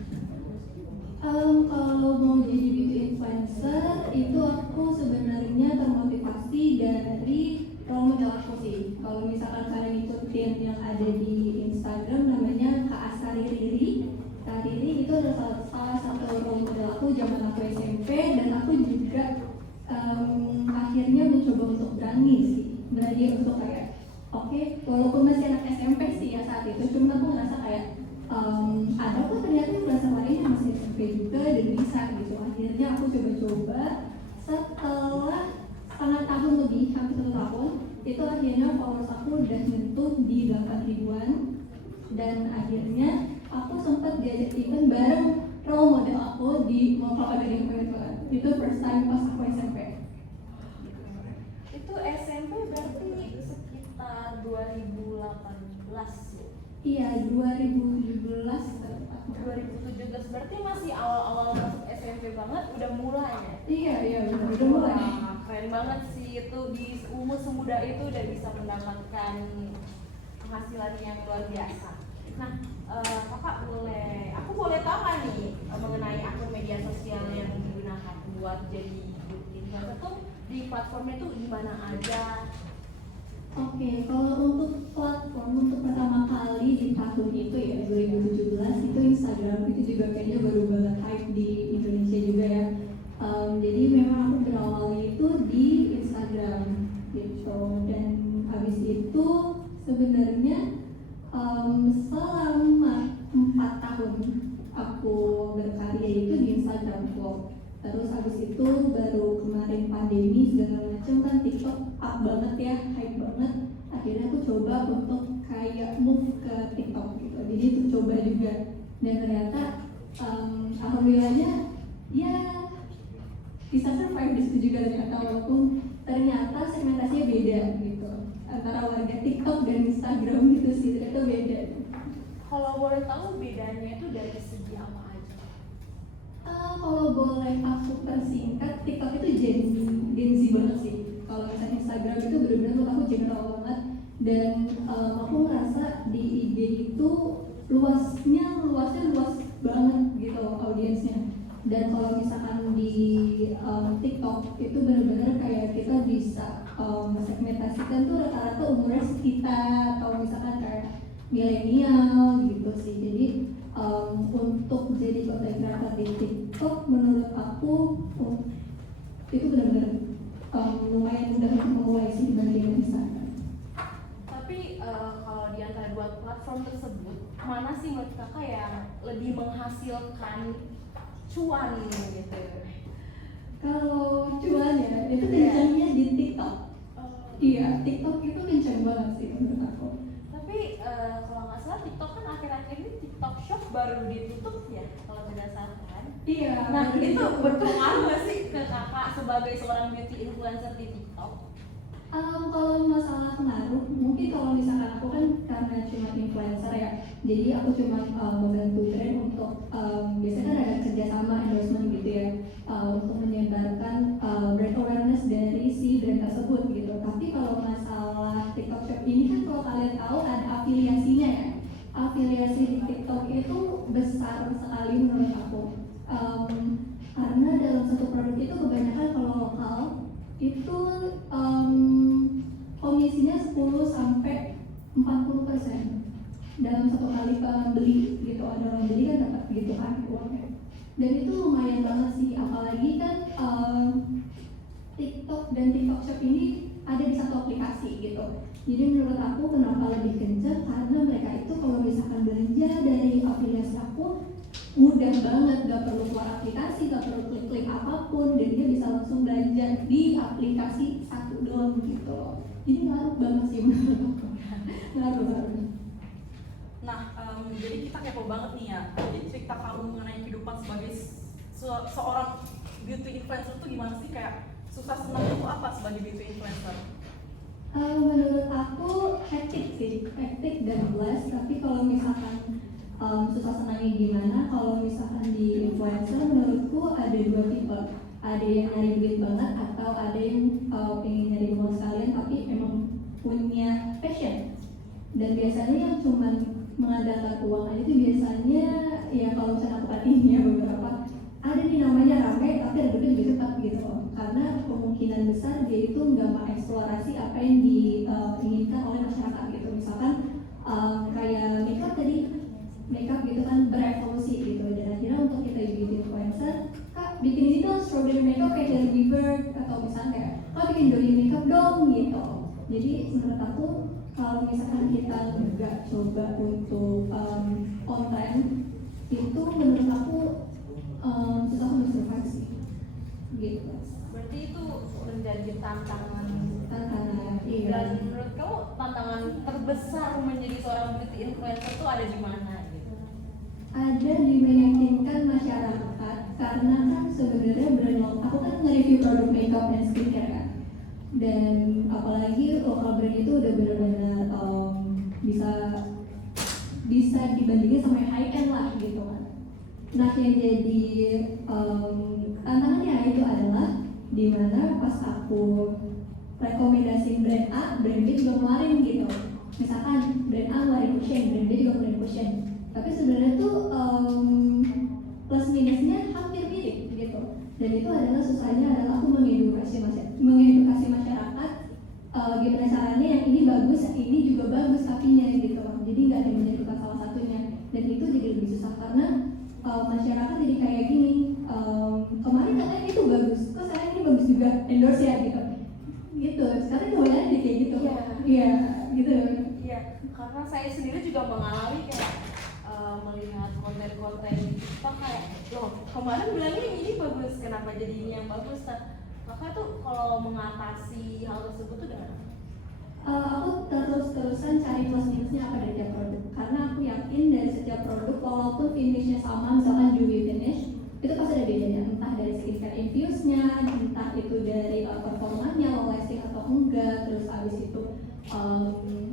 Kalau mau jadi beauty influencer itu aku sebenarnya termotivasi dari role model aku sih. Kalau misalkan kalian ikutin yang ada di Instagram namanya Kak Asari Riri. Kak Riri itu adalah salah satu role model aku zaman aku SMP, dan aku juga akhirnya mencoba untuk berani untuk kayak oke, walaupun masih anak SMP sih ya saat itu, cuma aku ngerasa kayak ada kok ternyata influencer lain yang masih SMP juga dan bisa gitu. Akhirnya aku coba-coba setelah setengah tahun lebih, hampir 1 tahun, itu akhirnya followers aku udah nyentuh di 8 ribuan, dan akhirnya aku sempat diajak event bareng role model aku di Mall Kelapa Gading Kebetulan. Itu first time pas aku SMP. Itu SMP berarti sekitar 2018. Iya, 2017 2017 berarti masih awal-awal masuk SMP banget udah mulai ya? Iya benar udah mulai. Wah, keren banget sih itu di umur semuda itu udah bisa mendapatkan penghasilan yang luar biasa. Nah, kakak aku boleh tahu nggak nih mengenai akun media sosial yang digunakan buat jadi influencer tuh di platformnya tuh di mana aja? Oke, kalau untuk platform untuk pertama kali di tahun itu ya 2017 itu Instagram itu juga kayaknya baru banget hype di Indonesia juga ya. Jadi memang aku berawalnya itu di Instagram gitu dan habis itu sebenarnya selama 4 tahun aku berkarya itu di Instagram vlog. Terus habis itu baru kemarin pandemi segala macam kan TikTok up banget ya, hype banget. Akhirnya aku coba untuk kayak move ke TikTok gitu. Jadi itu coba juga dan ternyata alhamdulillahnya ya bisa survive di situ juga ternyata walaupun ternyata segmentasinya beda gitu antara warga TikTok dan Instagram gitu sih ternyata beda. Kalau boleh tahu bedanya itu dari segi apa aja? Kalau boleh aku persingkat, TikTok itu Gen Z banget sih. Kalau misalnya Instagram itu benar-benar menurut aku general banget dan aku ngerasa di IG itu luasnya luas banget gitu audiensnya. Dan kalau misalkan di TikTok itu benar-benar kayak kita bisa segmentasikan tuh rata-rata umurnya sekitar atau misalkan kayak milenial gitu sih. Jadi untuk jadi content creator di TikTok menurut aku itu benar-benar lumayan mudah untuk memulai sih dibanding Instagram. Tapi kalau di antara dua platform tersebut, mana sih menurut kakak yang lebih menghasilkan cuan gitu? Kalau cuan ya itu kencangnya di TikTok. Iya, TikTok itu kencang banget sih menurut aku. Tapi kalau nggak salah TikTok kan akhir-akhir ini TikTok Shop baru ditutup ya kalau tidak salah kan? Iya. Nah itu berpengaruh nggak sih ke kakak sebagai seorang beauty influencer di TikTok? Kalau masalah pengaruh, mungkin kalau misalkan aku kan karena cuma influencer ya, jadi aku cuma membantu brand untuk biasanya kan ada kerjasama endorsement gitu ya, untuk menyebarkan brand awareness dari si brand tersebut gitu. Tapi kalau masalah TikTok Shop ini kan kalau kalian tahu ada afiliasinya ya, afiliasi di TikTok itu besar sekali menurut aku, karena dalam satu produk itu kebanyakan kalau lokal itu komisinya 10-40% dalam satu kali pembeli gitu. Ada orang beli kan dapat gitu kan uangnya, dan itu lumayan banget sih. Apalagi kan TikTok dan TikTok Shop ini ada di satu aplikasi gitu. Jadi menurut aku kenapa lebih kencang karena mereka itu kalau misalkan belanja dari afiliasi aku mudah banget, gak perlu keluar aplikasi, gak perlu klik-klik apapun, dan dia bisa langsung belanja di aplikasi satu doang gitu. Jadi ngaruh banget sih menurut aku. Ngaruh banget. Nah, jadi kita kepo banget nih ya. Jadi cerita kamu mengenai kehidupan sebagai seorang beauty influencer tuh gimana sih? Kayak susah senang itu apa sebagai beauty influencer? Menurut aku hektik sih, hektik dan blessed. Tapi kalau misalkan susah senangnya gimana? Kalau misalkan di influencer menurutku ada dua tipe. Ada yang nyari duit banget atau ada yang pengen nyari uang sekalian tapi emang punya passion. Dan biasanya yang cuman mengandalkan uang aja itu biasanya ya kalau misalnya aku perhatiin ya beberapa ada nih namanya rame tapi ada duitnya lebih cepat gitu. Karena kemungkinan besar dia itu nggak mengeksplorasi apa yang diinginkan oleh masyarakat gitu. Misalkan kayak makeup tadi, makeup gitu kan berevolusi gitu, dan akhirnya untuk kita beauty influencer, kak bikin ini dong strawberry makeup kayak Hailey Bieber atau misalnya kayak kak bikin doi makeup dong gitu. Jadi menurut aku kalau misalkan kita nggak coba untuk konten itu menurut aku susah untuk survive sih gitu. Berarti itu menjadi tantangan. Iya. Dan menurut kamu tantangan terbesar menjadi seorang beauty influencer itu ada di mana gitu? Ada di meyakinkan masyarakat, karena kan sebenarnya brand lokal, aku kan nge-review produk makeup dan skincare kan, dan apalagi lokal brand itu udah benar-benar bisa dibandingin sama yang high end lah gitu kan. Nah yang jadi tantangannya itu adalah dimana pas aku rekomendasi brand A, brand B juga ngeluarin gitu. Misalkan brand A ngeluarin cushion, brand B juga ngeluarin cushion. Tapi sebenarnya tuh plus minusnya hampir mirip gitu. Dan itu adalah susahnya adalah aku mengedukasi masyarakat gimana caranya yang ini bagus, yang ini juga bagus kakinya gitu. Jadi nggak ada yang menentukan salah satunya. Dan itu jadi lebih susah karena masyarakat jadi kayak gini. Kemarin katanya itu bagus, kok sekarang ini bagus juga endorse ya gitu. Gitu. Sekarang kemudian jadi kayak gitu. Iya. Iya, gitu. Iya, karena saya sendiri juga mengalami kayak melihat konten-konten di TikTok kayak, loh kemarin bilangnya ini bagus, kenapa jadi ini yang bagus? Nah, maka tuh kalau mengatasi hal tersebut tuh dengan Aku terus-terusan cari plus minusnya apa dari tiap produk. Karena aku yakin dari setiap produk walaupun finishnya sama, misalkan dewy finish, itu pasti ada bedanya. Entah dari skincare infuse-nya, entah itu dari performanya, long lasting atau enggak. Terus habis itu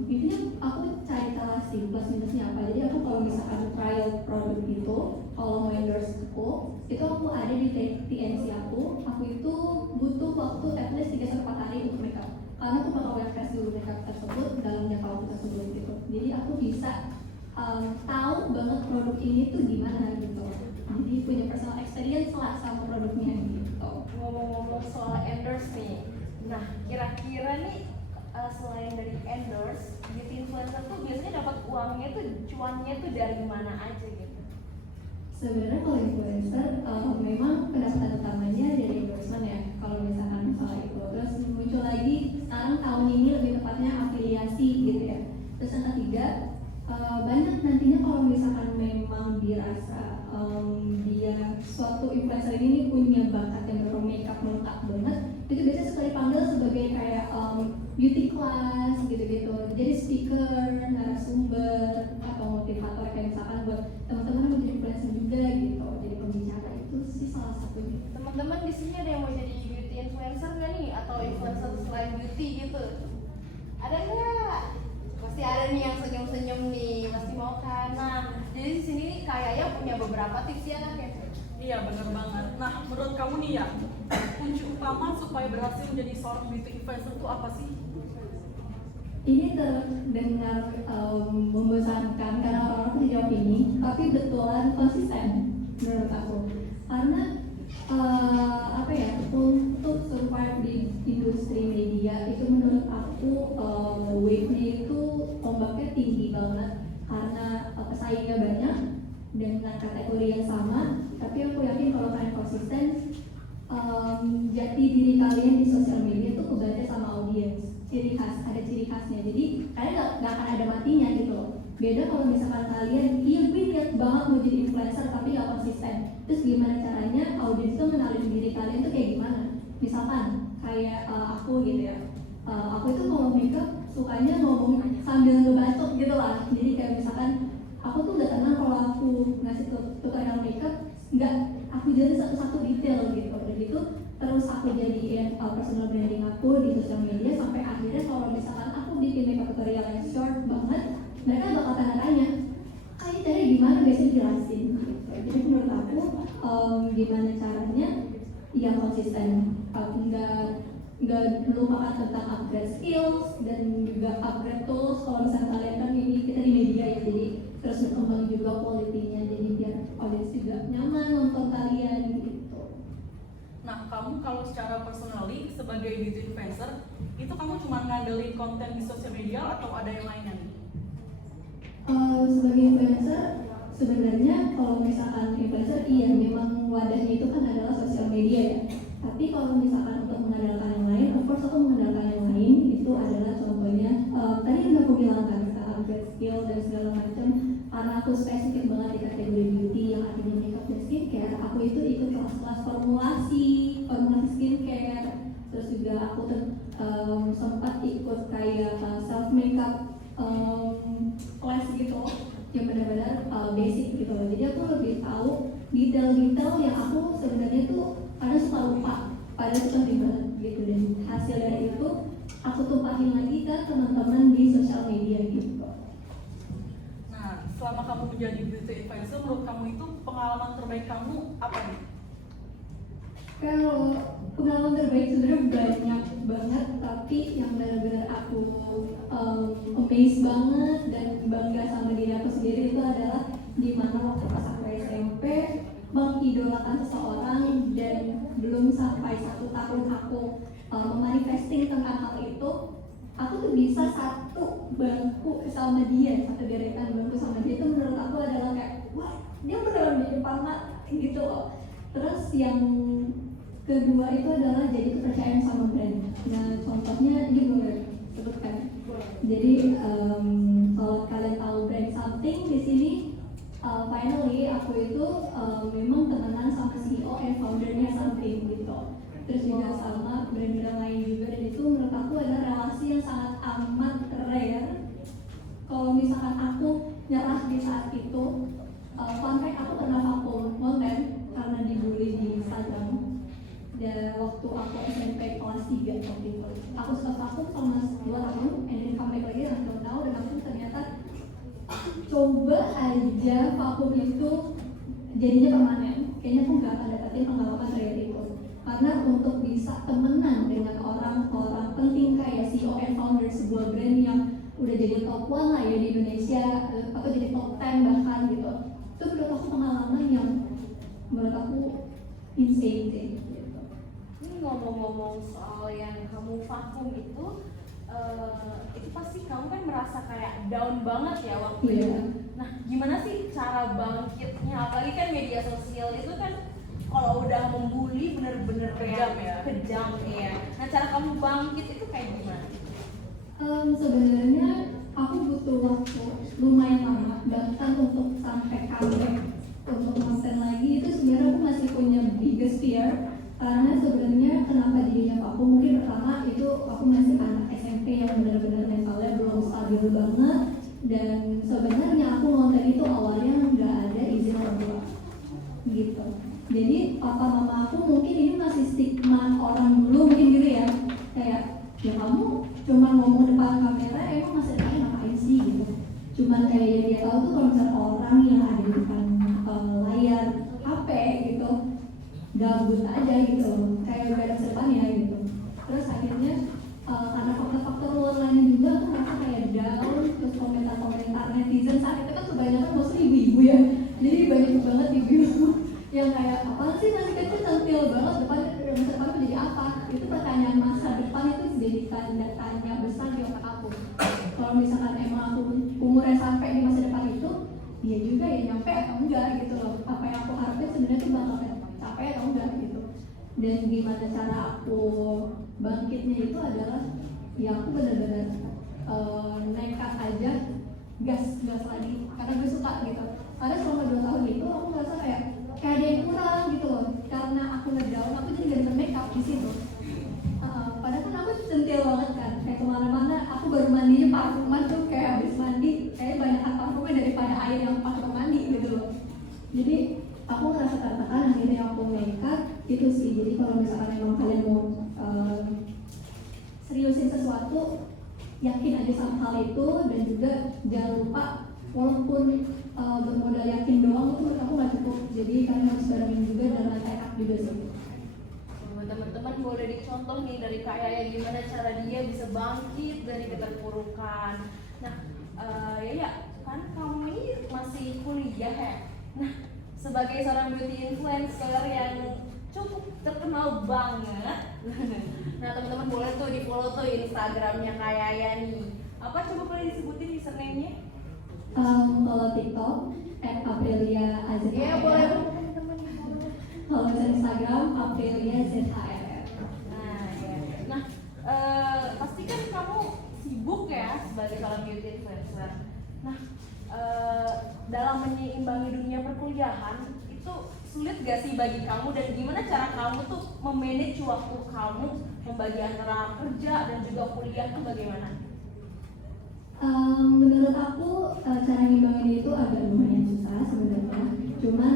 intinya aku cari tahu sih plus minusnya apa. Jadi aku kalau misalkan trial produk itu, kalau mau endorse aku, itu aku ada di TNC aku itu butuh waktu at least 3-4 hari untuk makeup. Karena aku bakal web test dulu makeup tersebut dalam jangka waktu tersebut gitu. Jadi aku bisa tahu banget produk ini tuh gimana gitu. Jadi punya personal experience lah sama produknya gitu. ngomong-ngomong soal endorse nih. Nah, kira-kira nih selain dari endorse, beauty influencer tuh biasanya dapat uangnya tuh, cuannya tuh dari mana aja gitu? Sebenarnya kalau influencer memang pendapatan utamanya dari endorsement ya. Kalau misalkan masalah itu, terus muncul lagi sekarang tahun ini lebih tepatnya afiliasi gitu ya. Terus yang ketiga banyak nantinya kalau misalkan memang dirasa dia suatu influencer ini punya bakat yang makeup melekat banget, itu biasanya suka dipanggil sebagai kayak beauty class gitu-gitu. Jadi speaker, narasumber atau motivator kayak misalkan buat teman-teman yang mau jadi influencer juga gitu. Jadi pembicara itu sih salah satunya. Teman-teman di sini ada yang mau jadi beauty influencer nggak nih? Atau influencer selain beauty gitu? Ada nggak? Pasti ada nih yang senyum-senyum nih, pasti mau kan? Nah, jadi di sini kayaknya punya beberapa tips ya kan ya? Iya bener banget. Nah menurut kamu nih ya, kunci utama supaya berhasil menjadi seorang beauty influencer itu apa sih? Ini terdengar membosankan karena orang-orang punya jawab ini, tapi betulan konsisten menurut aku. Karena apa ya, untuk survive di industri media itu menurut aku wave-nya itu ombaknya tinggi banget karena pesaingnya banyak dengan kategori yang sama. Tapi aku yakin kalau kalian konsisten, jati diri kalian di sosial media tuh kebaca sama audiens. Ciri khas, ada ciri khasnya. Jadi kalian gak akan ada matinya gitu loh. Beda kalau misalkan kalian, iya gue niat banget mau jadi influencer tapi gak konsisten. Terus gimana caranya audiens tuh mengenalin diri kalian tuh kayak gimana? Misalkan kayak aku gitu ya. Aku itu kalau makeup sukanya ngomong sambil ngebacot gitu lah. Jadi kayak misalkan aku tuh udah tenang kalau aku ngasih tutorial makeup, nggak aku jadi satu-satu detail gitu. Dan itu terus aku jadiin personal branding aku di sosial media sampai akhirnya kalau misalkan aku bikin makeup tutorial yang short banget, mereka bakal tanya-tanya, kayak caranya gimana, biasanya jelasin gitu. Jadi menurut aku gimana caranya yang konsisten, nggak melupakan tentang upgrade skills dan juga upgrade tools. Kalau misalnya kalian kan ini kita di media ya, jadi terus berkembang juga kualitinya, jadi biar audiens juga nyaman nonton kalian gitu. Nah, kamu kalau secara personally sebagai beauty influencer, itu kamu cuma ngandelin konten di sosial media atau ada yang lainnya nih? Sebagai influencer, sebenarnya kalau misalkan influencer, iya memang wadahnya itu kan adalah sosial media ya. Tapi kalau misalkan untuk mengandalkan yang lain, of course aku mengandalkan yang lain, itu adalah contohnya tadi yang aku bilang kan, upgrade skill dan segala macam. Karena aku spesifik banget di kategori beauty yang artinya makeup dan skincare, aku itu ikut kelas-kelas formulasi skincare. Terus juga aku sempat ikut kayak self makeup class gitu, yang benar-benar basic gitu. Jadi aku lebih tahu detail-detail yang aku sebenarnya tuh kadang suka lupa, padahal itu penting banget gitu. Dan hasil dari itu aku tumpahin lagi ke teman-teman di sosial media gitu. Nah, Nah, selama kamu menjadi beauty influencer, menurut kamu itu pengalaman terbaik kamu apa nih? Kalau pengalaman terbaik sebenarnya banyak banget, tapi yang benar-benar aku amazed banget dan bangga sama diri aku sendiri itu adalah dimana waktu pas aku SMP mengidolakan seseorang dan belum sampai 1 tahun aku memanifesting tentang hal itu, aku tuh bisa satu bangku sama dia, satu deretan bangku sama dia, itu menurut aku adalah kayak wah, dia beneran di depan mata gitu loh. Terus yang kedua itu adalah jadi kepercayaan sama brand. Nah contohnya ini boleh sebutkan. Jadi kalau kalian tahu brand something di sini, finally aku itu memang temenan sama CEO and foundernya something gitu. Terus juga sama brand-brand lain juga, dan itu menurut aku adalah relasi yang sangat amat rare. Kalau misalkan aku nyerah di saat itu, fun fact, aku pernah vakum konten karena dibully di Instagram. Dan waktu aku SMP kelas 3 waktu itu, aku suka vakum selama 2 tahun, and then comeback lagi dan aku tahu, dan aku ternyata coba aja vakum itu jadinya permanen. Kayaknya aku gak akan dapetin pengalaman kayak itu. Karena untuk bisa temenan dengan orang-orang penting kayak CEO and founder sebuah brand yang udah jadi top 1 lah ya di Indonesia, atau jadi top 10 bahkan gitu, itu menurut aku pengalaman yang menurut aku insane sih gitu. Ini ngomong-ngomong soal yang kamu vakum itu pasti kamu kan merasa kayak down banget ya waktu itu. Nah, gimana sih cara bangkitnya? Apalagi kan media sosial itu kan kalau udah membuli bener-bener Kejam ya? Kejam ya. Nah, cara kamu bangkit itu kayak gimana? Sebenarnya aku butuh waktu lumayan lama, bahkan untuk sampai comeback untuk konten lagi itu sebenarnya aku masih punya biggest fear. Karena sebenarnya kenapa jadinya aku mungkin pertama itu aku masih anak SMP yang benar-benar mentalnya belum stabil banget, dan sebenarnya aku ngonten itu awalnya nggak ada izin orang tua gitu. Jadi papa mama aku mungkin ini masih stigma orang dulu mungkin gitu ya, kayak ya kamu cuma ngomong depan kamera emang masa depannya ngapain sih gitu. Cuman kayak dia tahu tuh kalau misalnya orang yang ada di depan layar HP gitu gabut aja gitu, kayak gak ada masa depannya gitu. Terus akhirnya karena faktor-faktor luar lainnya juga aku merasa kayak down. Terus komentar-komentar netizen saat itu kan kebanyakan mostly ibu-ibu ya, jadi banyak banget ibu-ibu yang kayak apa sih masih kecil tampil banget, depan masa depan menjadi apa. Itu pertanyaan masa depan itu jadi tanda tanya besar di otak aku. Kalau misalkan emang aku umurnya sampai di masa depan itu, dia juga ya nyampe atau enggak gitu loh. Apa yang aku harapin sebenarnya tuh bakal capek atau enggak gitu. Dan gimana cara aku bangkitnya itu adalah ya aku benar-benar nekat aja, gas lagi karena gue suka gitu. Karena selama 2 tahun itu aku merasa kayak ada yang kurang gitu loh, karena aku ngedown, aku jadi gak bisa make up di situ. Padahal kan aku centil banget kan, kayak kemana-mana aku baru mandinya parfuman tuh kayak habis mandi kayak banyak parfumnya daripada air yang pakai mandi gitu loh. Jadi aku ngerasa tertekan, akhirnya aku nekat itu sih. Jadi kalau misalkan emang kalian mau seriusin sesuatu, yakin aja sama hal itu, dan juga jangan lupa walaupun bermodal yakin doang itu menurut aku nggak cukup. Jadi kalian harus barengin juga dan tekad juga sih. Teman-teman boleh dicontoh nih dari Kak Yaya gimana cara dia bisa bangkit dari keterpurukan. Nah, ya kan kamu ini masih kuliah ya. Nah, sebagai seorang beauty influencer yang cukup terkenal banget, nah teman-teman boleh tuh di follow tuh Instagramnya Kak Yaya nih. Apa coba boleh disebutin username-nya? Kalau TikTok @aprilia_azhr. Iya boleh. Kalau misalnya Instagram aprilia_zhr. Nah, ya. Nah, pasti kan kamu sibuk ya sebagai seorang beauty influencer. Nah, dalam menyeimbangi dunia perkuliahan itu sulit gak sih bagi kamu, dan gimana cara kamu tuh memanage waktu kamu membagi antara kerja dan juga kuliah tuh bagaimana? Menurut aku cara ngimbangin itu agak lumayan susah sebenarnya. Cuman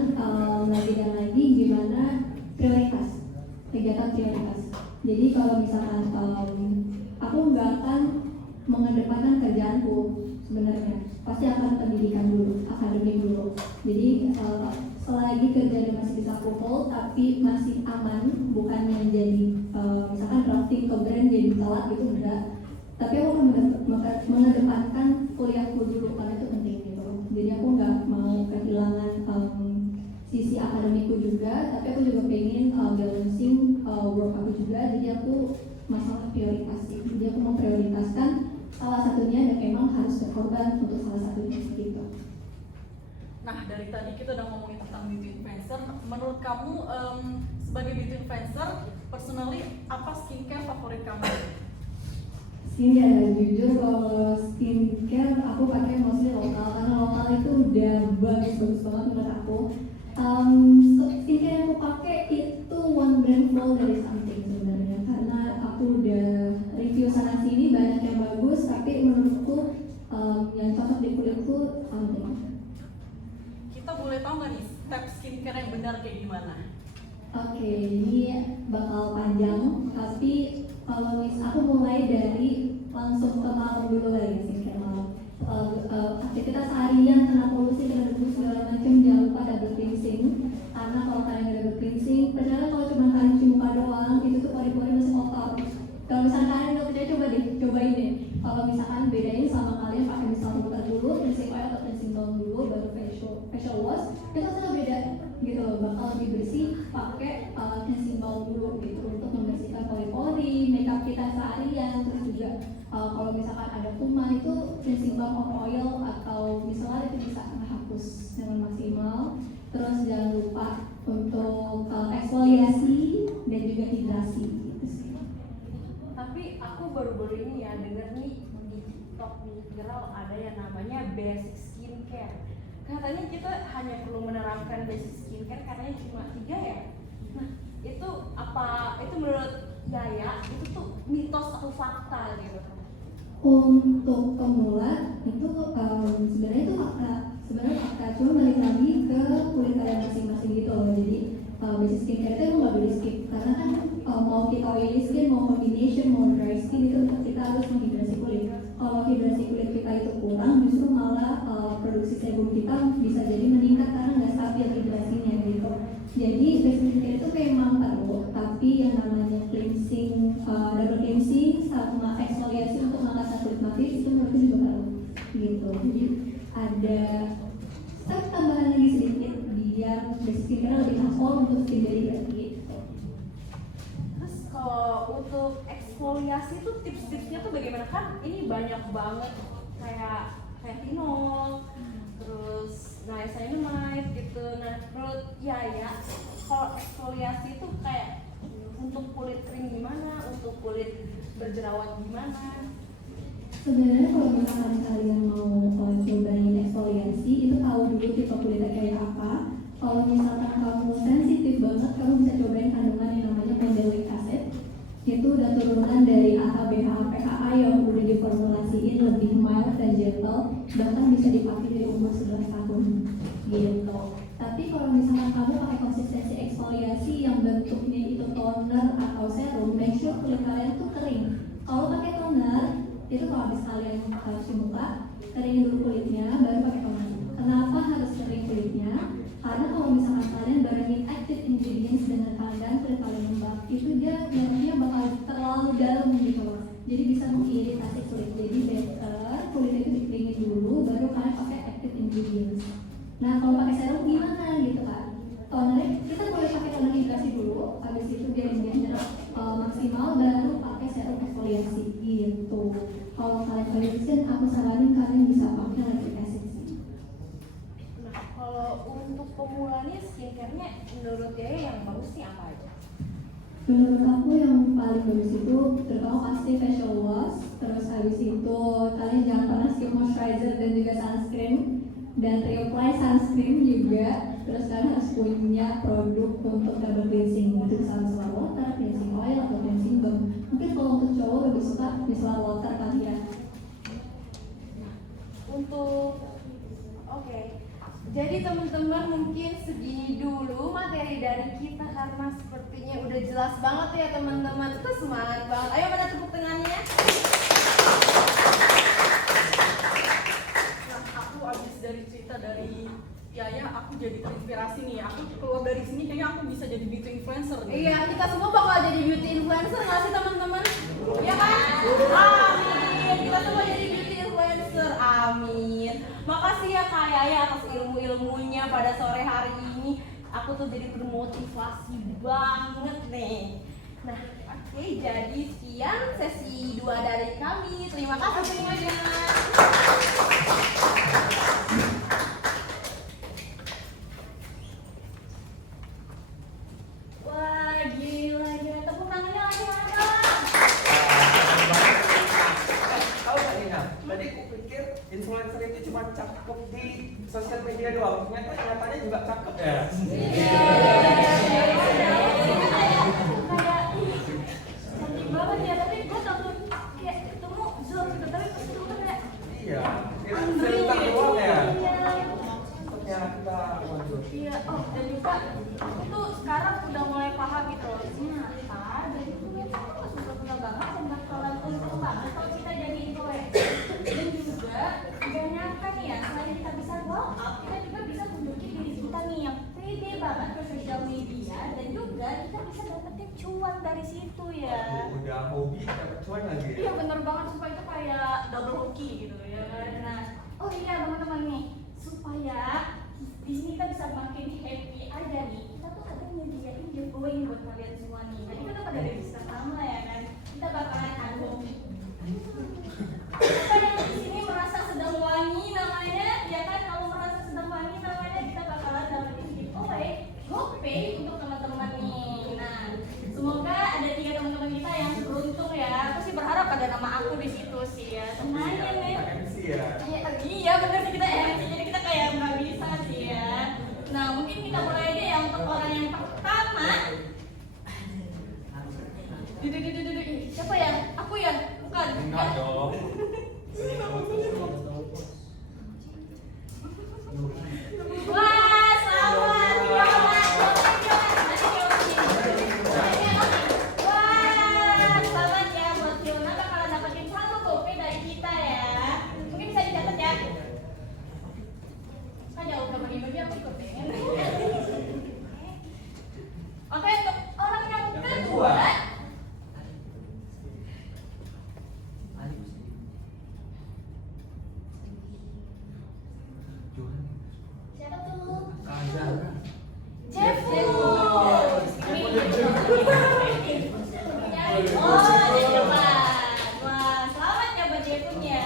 lagi dan lagi gimana prioritas, kegiatan prioritas. Jadi kalau misalkan aku nggak akan mengedepankan kerjaanku sebenarnya. Pasti akan pendidikan dulu, akademik dulu. Jadi selagi kerjanya masih bisa aku hold tapi masih aman, bukan yang jadi misalkan drafting ke brand jadi telat gitu, enggak. Tapi aku mengedepankan kuliahku dulu karena itu penting gitu. Jadi aku nggak mau kehilangan sisi akademikku juga, tapi aku juga pengen balancing work aku juga. Jadi aku masalah prioritas sih. Jadi aku mau prioritaskan salah satunya dan memang harus berkorban untuk salah satunya gitu. Nah, dari tadi kita udah ngomongin tentang beauty influencer. Menurut kamu sebagai beauty influencer, personally apa skincare favorit kamu? Skincare, jujur kalau skincare aku pakai mostly lokal karena lokal itu udah bagus banget menurut aku. Skincare yang aku pakai itu one brand flow dari something sebenarnya, karena aku udah review sana sini banyak yang bagus, tapi menurutku yang cocok di kulitku something. Kita boleh tahu nggak nih step skincare yang benar kayak gimana? Oke, ini bakal panjang, tapi kalau aku mulai dari langsung ke malam dulu lagi skincare malam. Aktivitas harian, kena polusi, kena debu segala macam, jangan lupa double cleansing. Karena kalau kalian nggak double cleansing, percaya kalau cuma kalian cuci muka doang, itu tuh pori-pori masih kotor. Kalau misalkan kalian nggak percaya, cobain deh. Kalau misalkan bedain sama kalian pakai micellar water dulu, cleansing oil atau cleansing balm dulu, baru facial wash, itu sangat beda gitu loh. Bakal lebih bersih pakai cleansing balm dulu gitu untuk membersihkan pori-pori, makeup kita seharian. Terus juga kalau misalkan ada kuman itu cleansing balm or oil atau micellar itu bisa menghapus dengan maksimal. Terus jangan lupa untuk eksfoliasi dan juga hidrasi gitu sih. Tapi aku baru-baru ini ya denger nih di TikTok nih viral ada yang namanya basic skincare. Katanya kita hanya perlu menerapkan basic skincare, katanya cuma 3 ya. Nah itu apa, itu menurut Yaya itu tuh mitos atau fakta gitu? Untuk pemula itu sebenarnya itu fakta, cuma balik lagi ke kulit kalian masing-masing gitu loh. Jadi basic skincare itu emang nggak boleh skip, karena kan mau kita oily skin, mau combination, mau dry skin itu kita harus menghidrasi kulit. Kalau hidrasi kulit kita itu kurang, justru malah produksi sebum kita bisa jadi meningkat karena nggak stabil hidrasinya gitu. Jadi basic skincare itu memang perlu, tapi yang namanya cleansing, double cleansing sama eksfoliasi untuk mengangkat kulit mati itu menurutku juga perlu gitu. Jadi ada step tambahan lagi sedikit biar basic skincare lebih afdol untuk skin dari gitu. Terus kalau untuk eksfoliasi tuh tips-tipsnya tuh bagaimana? Kan ini banyak banget kayak retinol, terus niacinamide gitu. Nah menurut Yaya, kalau eksfoliasi itu kayak untuk kulit kering gimana, untuk kulit berjerawat gimana? Sebenarnya kalau misalkan kalian mau cobain eksfoliasi itu tahu dulu tipe kulitnya kayak apa. Kalau misalkan kamu sensitif banget, kamu bisa cobain kandungan yang namanya mandelic acid. Itu udah turunan dari AHA, BHA, PHA yang udah diformulasiin lebih mild dan gentle, bahkan bisa dipakai dari umur 11 tahun gitu. Tapi kalau misalkan kamu pakai konsistensi eksfoliasi yang bentuknya itu toner atau serum, make sure kulit kalian tuh kering. Kalau pakai toner, itu kalau habis kalian cuci muka, keringin dulu kulitnya, baru pakai toner. Kenapa harus kering kulitnya? Karena kalau misalkan kalian barengin active ingredients dengan kalian kulit kalian lembab, itu dia merahnya bakal terlalu dalam gitu loh. Jadi bisa mengiritasi kulit. Jadi better kulit itu dikeringin dulu, baru kalian pakai active ingredients. Nah kalau pakai serum gimana gitu kan? Tonernya kita boleh pakai toner hidrasi dulu, habis itu biarin dia nyerap maksimal, baru pakai serum eksfoliasi gitu. Kalau kalian konsisten, aku saranin kalian bisa pakai lactic acid sih. Nah kalau untuk pemulanya skincare-nya menurut Yaya yang bagus sih apa aja? Menurut aku yang paling bagus itu terutama pasti facial wash, terus habis itu kalian jangan pernah skip moisturizer dan juga sunscreen, dan reapply sunscreen juga. Terus kalian harus punya produk untuk double cleansing, itu bisa micellar water, cleansing oil atau cleansing balm. Mungkin kalau untuk cowok lebih suka micellar water kali ya. Untuk oke. Jadi teman-teman mungkin segini dulu materi dari kita karena sepertinya udah jelas banget ya teman-teman. Kita semangat banget. Ayo pada tepuk tangannya. influencer nih. Iya, kita semua bakal jadi beauty influencer nggak sih teman-teman? Iya kan? Amin. Kita semua jadi beauty influencer. Amin. Makasih ya Kak Yaya atas ilmu-ilmunya pada sore hari ini. Aku tuh jadi termotivasi banget nih. Nah, oke, jadi sekian sesi 2 dari kami. Terima kasih semuanya. Wah, gila. Tepuk tangannya lagi mana? Tahu nggak Nina? Tadi aku pikir influencer itu cuma cakep di sosial media doang. Ternyata nyatanya juga cakep ya. Cantik banget ya, tapi gue takut kayak ketemu Zoom gitu, tapi pas ketemu kayak Iya. Kita Andri cerita gitu. doang ya. Iya. Ternyata waduh. Iya, oh dan juga aku tuh sekarang udah mulai paham gitu loh. Ternyata dari dulu itu aku gak suka banget dan bakalan untung banget kalau kita jadi influencer. Dan juga gak nyangka nih ya, selain kita bisa glow up, kita juga bisa tunjukin diri kita nih yang pede banget ke sosial media. Dan juga kita bisa dapetin cuan dari situ ya. Udah hobi dapat cuan lagi. Iya bener banget, supaya itu kayak double hoki gitu ya. Nah, oh iya teman-teman nih, supaya di sini kita bisa makin happy aja nih. Kita tuh ada nyediain giveaway buat kalian semua nih. Tadi kan udah pada register sama ya kan. Kita bakalan adu. Siapa yang di sini merasa sedang wangi namanya? Ya kan, kalau merasa sedang wangi namanya kita bakalan dapetin giveaway GoPay untuk teman-teman nih. Nah, semoga ada 3 teman-teman kita yang beruntung ya. Aku sih berharap ada nama aku di situ sih ya. Semuanya nih. MC ya. Iya bener sih, kita MC, jadi kita kayak nggak bisa sih ya. Nah mungkin kita mulai aja ya untuk orang yang pertama. Siapa ya? Aku ya? Bukan. Enggak dong. Wah, selamat Fiona. Wah, selamat ya buat Fiona, bakalan dapetin 1 GoPay dari kita ya. Mungkin bisa dicatat ya. Kan jauh udah bagi-bagi aku ikut pengen. Oke, untuk orang yang kedua. Siapa tuh? Jeffus. Oh, Jeffus. Wah, selamat ya buat Jeffusnya.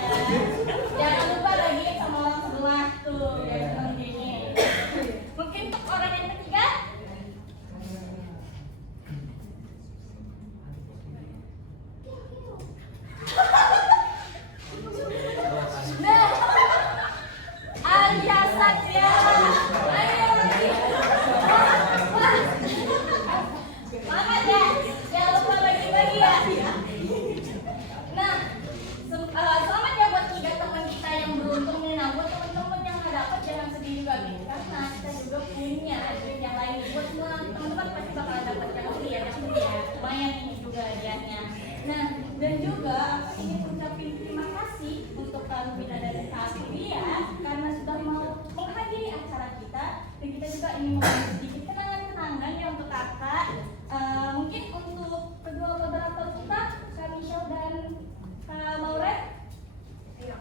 Jangan lupa lagi sama orang sebelah tuh, biar seneng gini. Mungkin untuk orang yang ketiga. Nah, Alia Satya. Ayo lagi. Wah. Selamat ya. Jangan lupa bagi-bagi ya. Nah, selamat ya buat 3 teman kita yang beruntung nih. Nah, buat teman-teman yang nggak dapet jangan sedih juga nih, karena kita juga punya trik yang lain. Buat semua teman-teman pasti bakalan dapet yang lebih ya, lumayan ini juga hadiahnya. Nah, dan juga aku ingin ucapin terima kasih untuk Kak Bina dan Kak Surya karena sudah mau menghadiri acara kita, dan kita juga ingin memberi sedikit kenangan-kenangan ya untuk kakak. Mungkin untuk kedua moderator kita, Kak Michelle dan Kak Mauret. Ayo.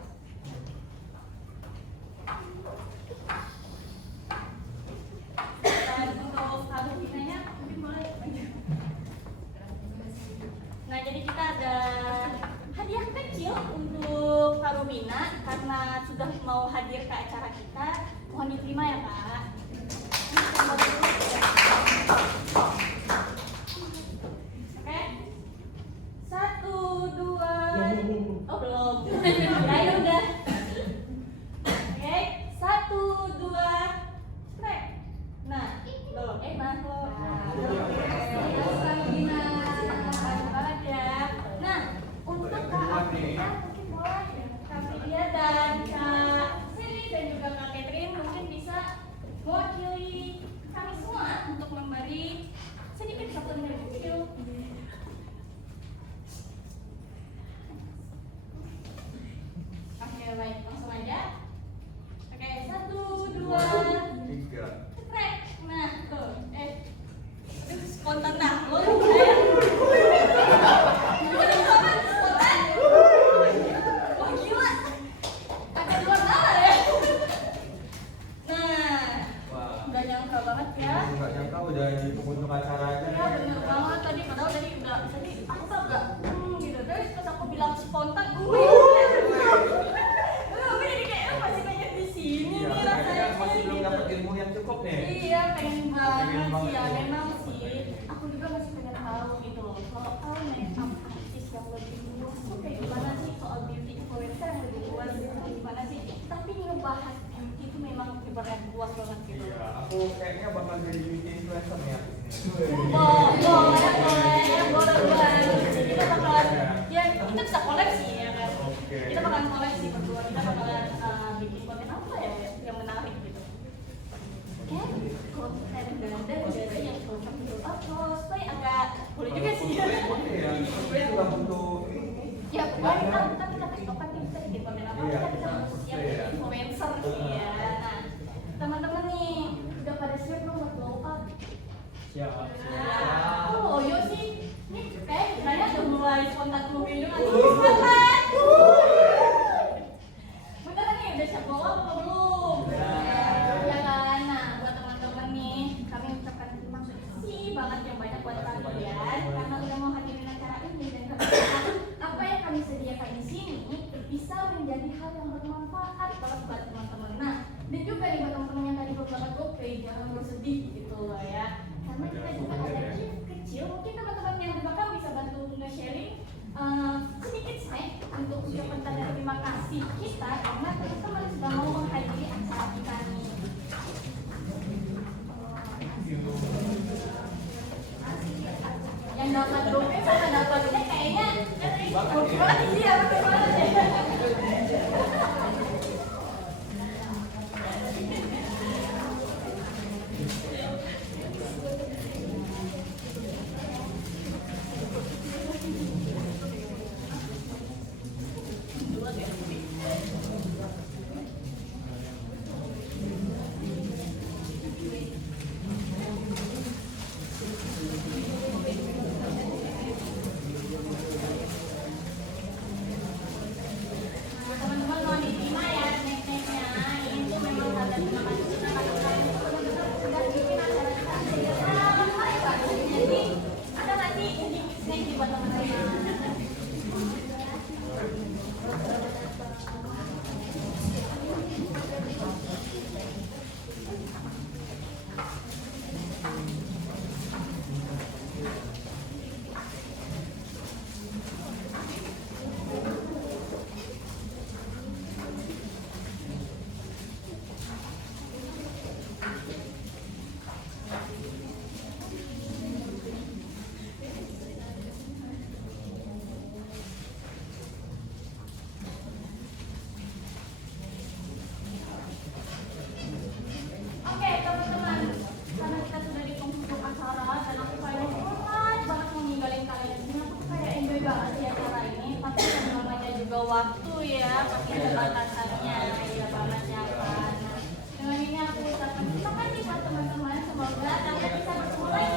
Dan untuk Kak Binanya mungkin boleh. Nah, jadi kita ada hadiah kecil untuk Kak Rumina karena sudah mau hadir ke acara kita. Mohon diterima ya, Kak. Oke. 1, 2. Oh, belum. Ayo udah. Oke, 1, 2. Strek. Nah, belum. Nah, belum. Kak Rumina. Banget ya. Nah, untuk Kak Afrika mungkin boleh ya, Kak Fidia dan Kak Sili dan juga Kak Catherine mungkin bisa mewakili kami semua untuk memberi sedikit souvenir kecil. Oke, baik, langsung aja. Oke, 1, 2. 3. Strek. Nah, tuh. Aduh, spontan yang lebih luas tuh kayak gimana sih soal beauty influencer yang lebih luas itu gimana sih? Tapi ngebahas beauty itu memang ibarat luas banget gitu. Iya, aku kayaknya bakal jadi beauty influencer nih habis ini. Boleh banget. Kita bakalan, ya kita bisa koleksi ya kan. Oke. Kita bakalan koleksi berdua. Kita bakalan bikin konten apa ya yang menarik gitu. Kan konten ganda yang cocok untuk cosplay agak boleh juga sih. Iya, cosplay juga butuh ini. Ya pokoknya kita kasih tau kan kita bikin konten apa Iya, kita bisa siap iya. jadi influencer nih ya. Nah teman-teman nih udah pada siap belum buat blow up? Siap. Kok loyo sih? Nih kayak kiranya udah mulai spontan mobil dengan semangat. Beneran nih udah siap blow up apa belum? Ya kan? Nah buat teman-teman nih kami ucapkan terima kasih banget yang banyak buat kalian karena udah mau hadirin acara ini dan kami harap apa yang kami sediakan di sini bisa menjadi hal yang bermanfaat banget buat teman-teman. Nah dan juga nih buat teman-teman yang tadi belum dapat GoPay jangan bersedih gitu loh ya. Karena kita juga ada gift kecil, mungkin teman-teman yang di belakang bisa bantu nge-sharing sedikit snack untuk ucapan tanda terima kasih kita karena teman-teman sudah mau menghadiri acara kita nih. Yang dapat GoPay sama dapatnya kayaknya iya betul banget ya. Teman-teman mau diterima ya snack-snacknya. Ini tuh memang tanda terima kasih kita karena kalian tuh benar-benar sudah bikin acara kita jadi sangat bagus. Jadi ada nggak sih snack di buat teman-teman? Oke teman-teman, karena kita sudah di penghujung acara dan aku kayaknya sangat banget mau ninggalin kalian semua. Aku kayak enjoy banget di acara ini. Pasti yang namanya juga waktu ya, pasti ada batasannya ya banget ya kan. Nah, dengan ini aku ucapkan terima kasih buat teman-teman. Semoga kalian bisa bertemu lagi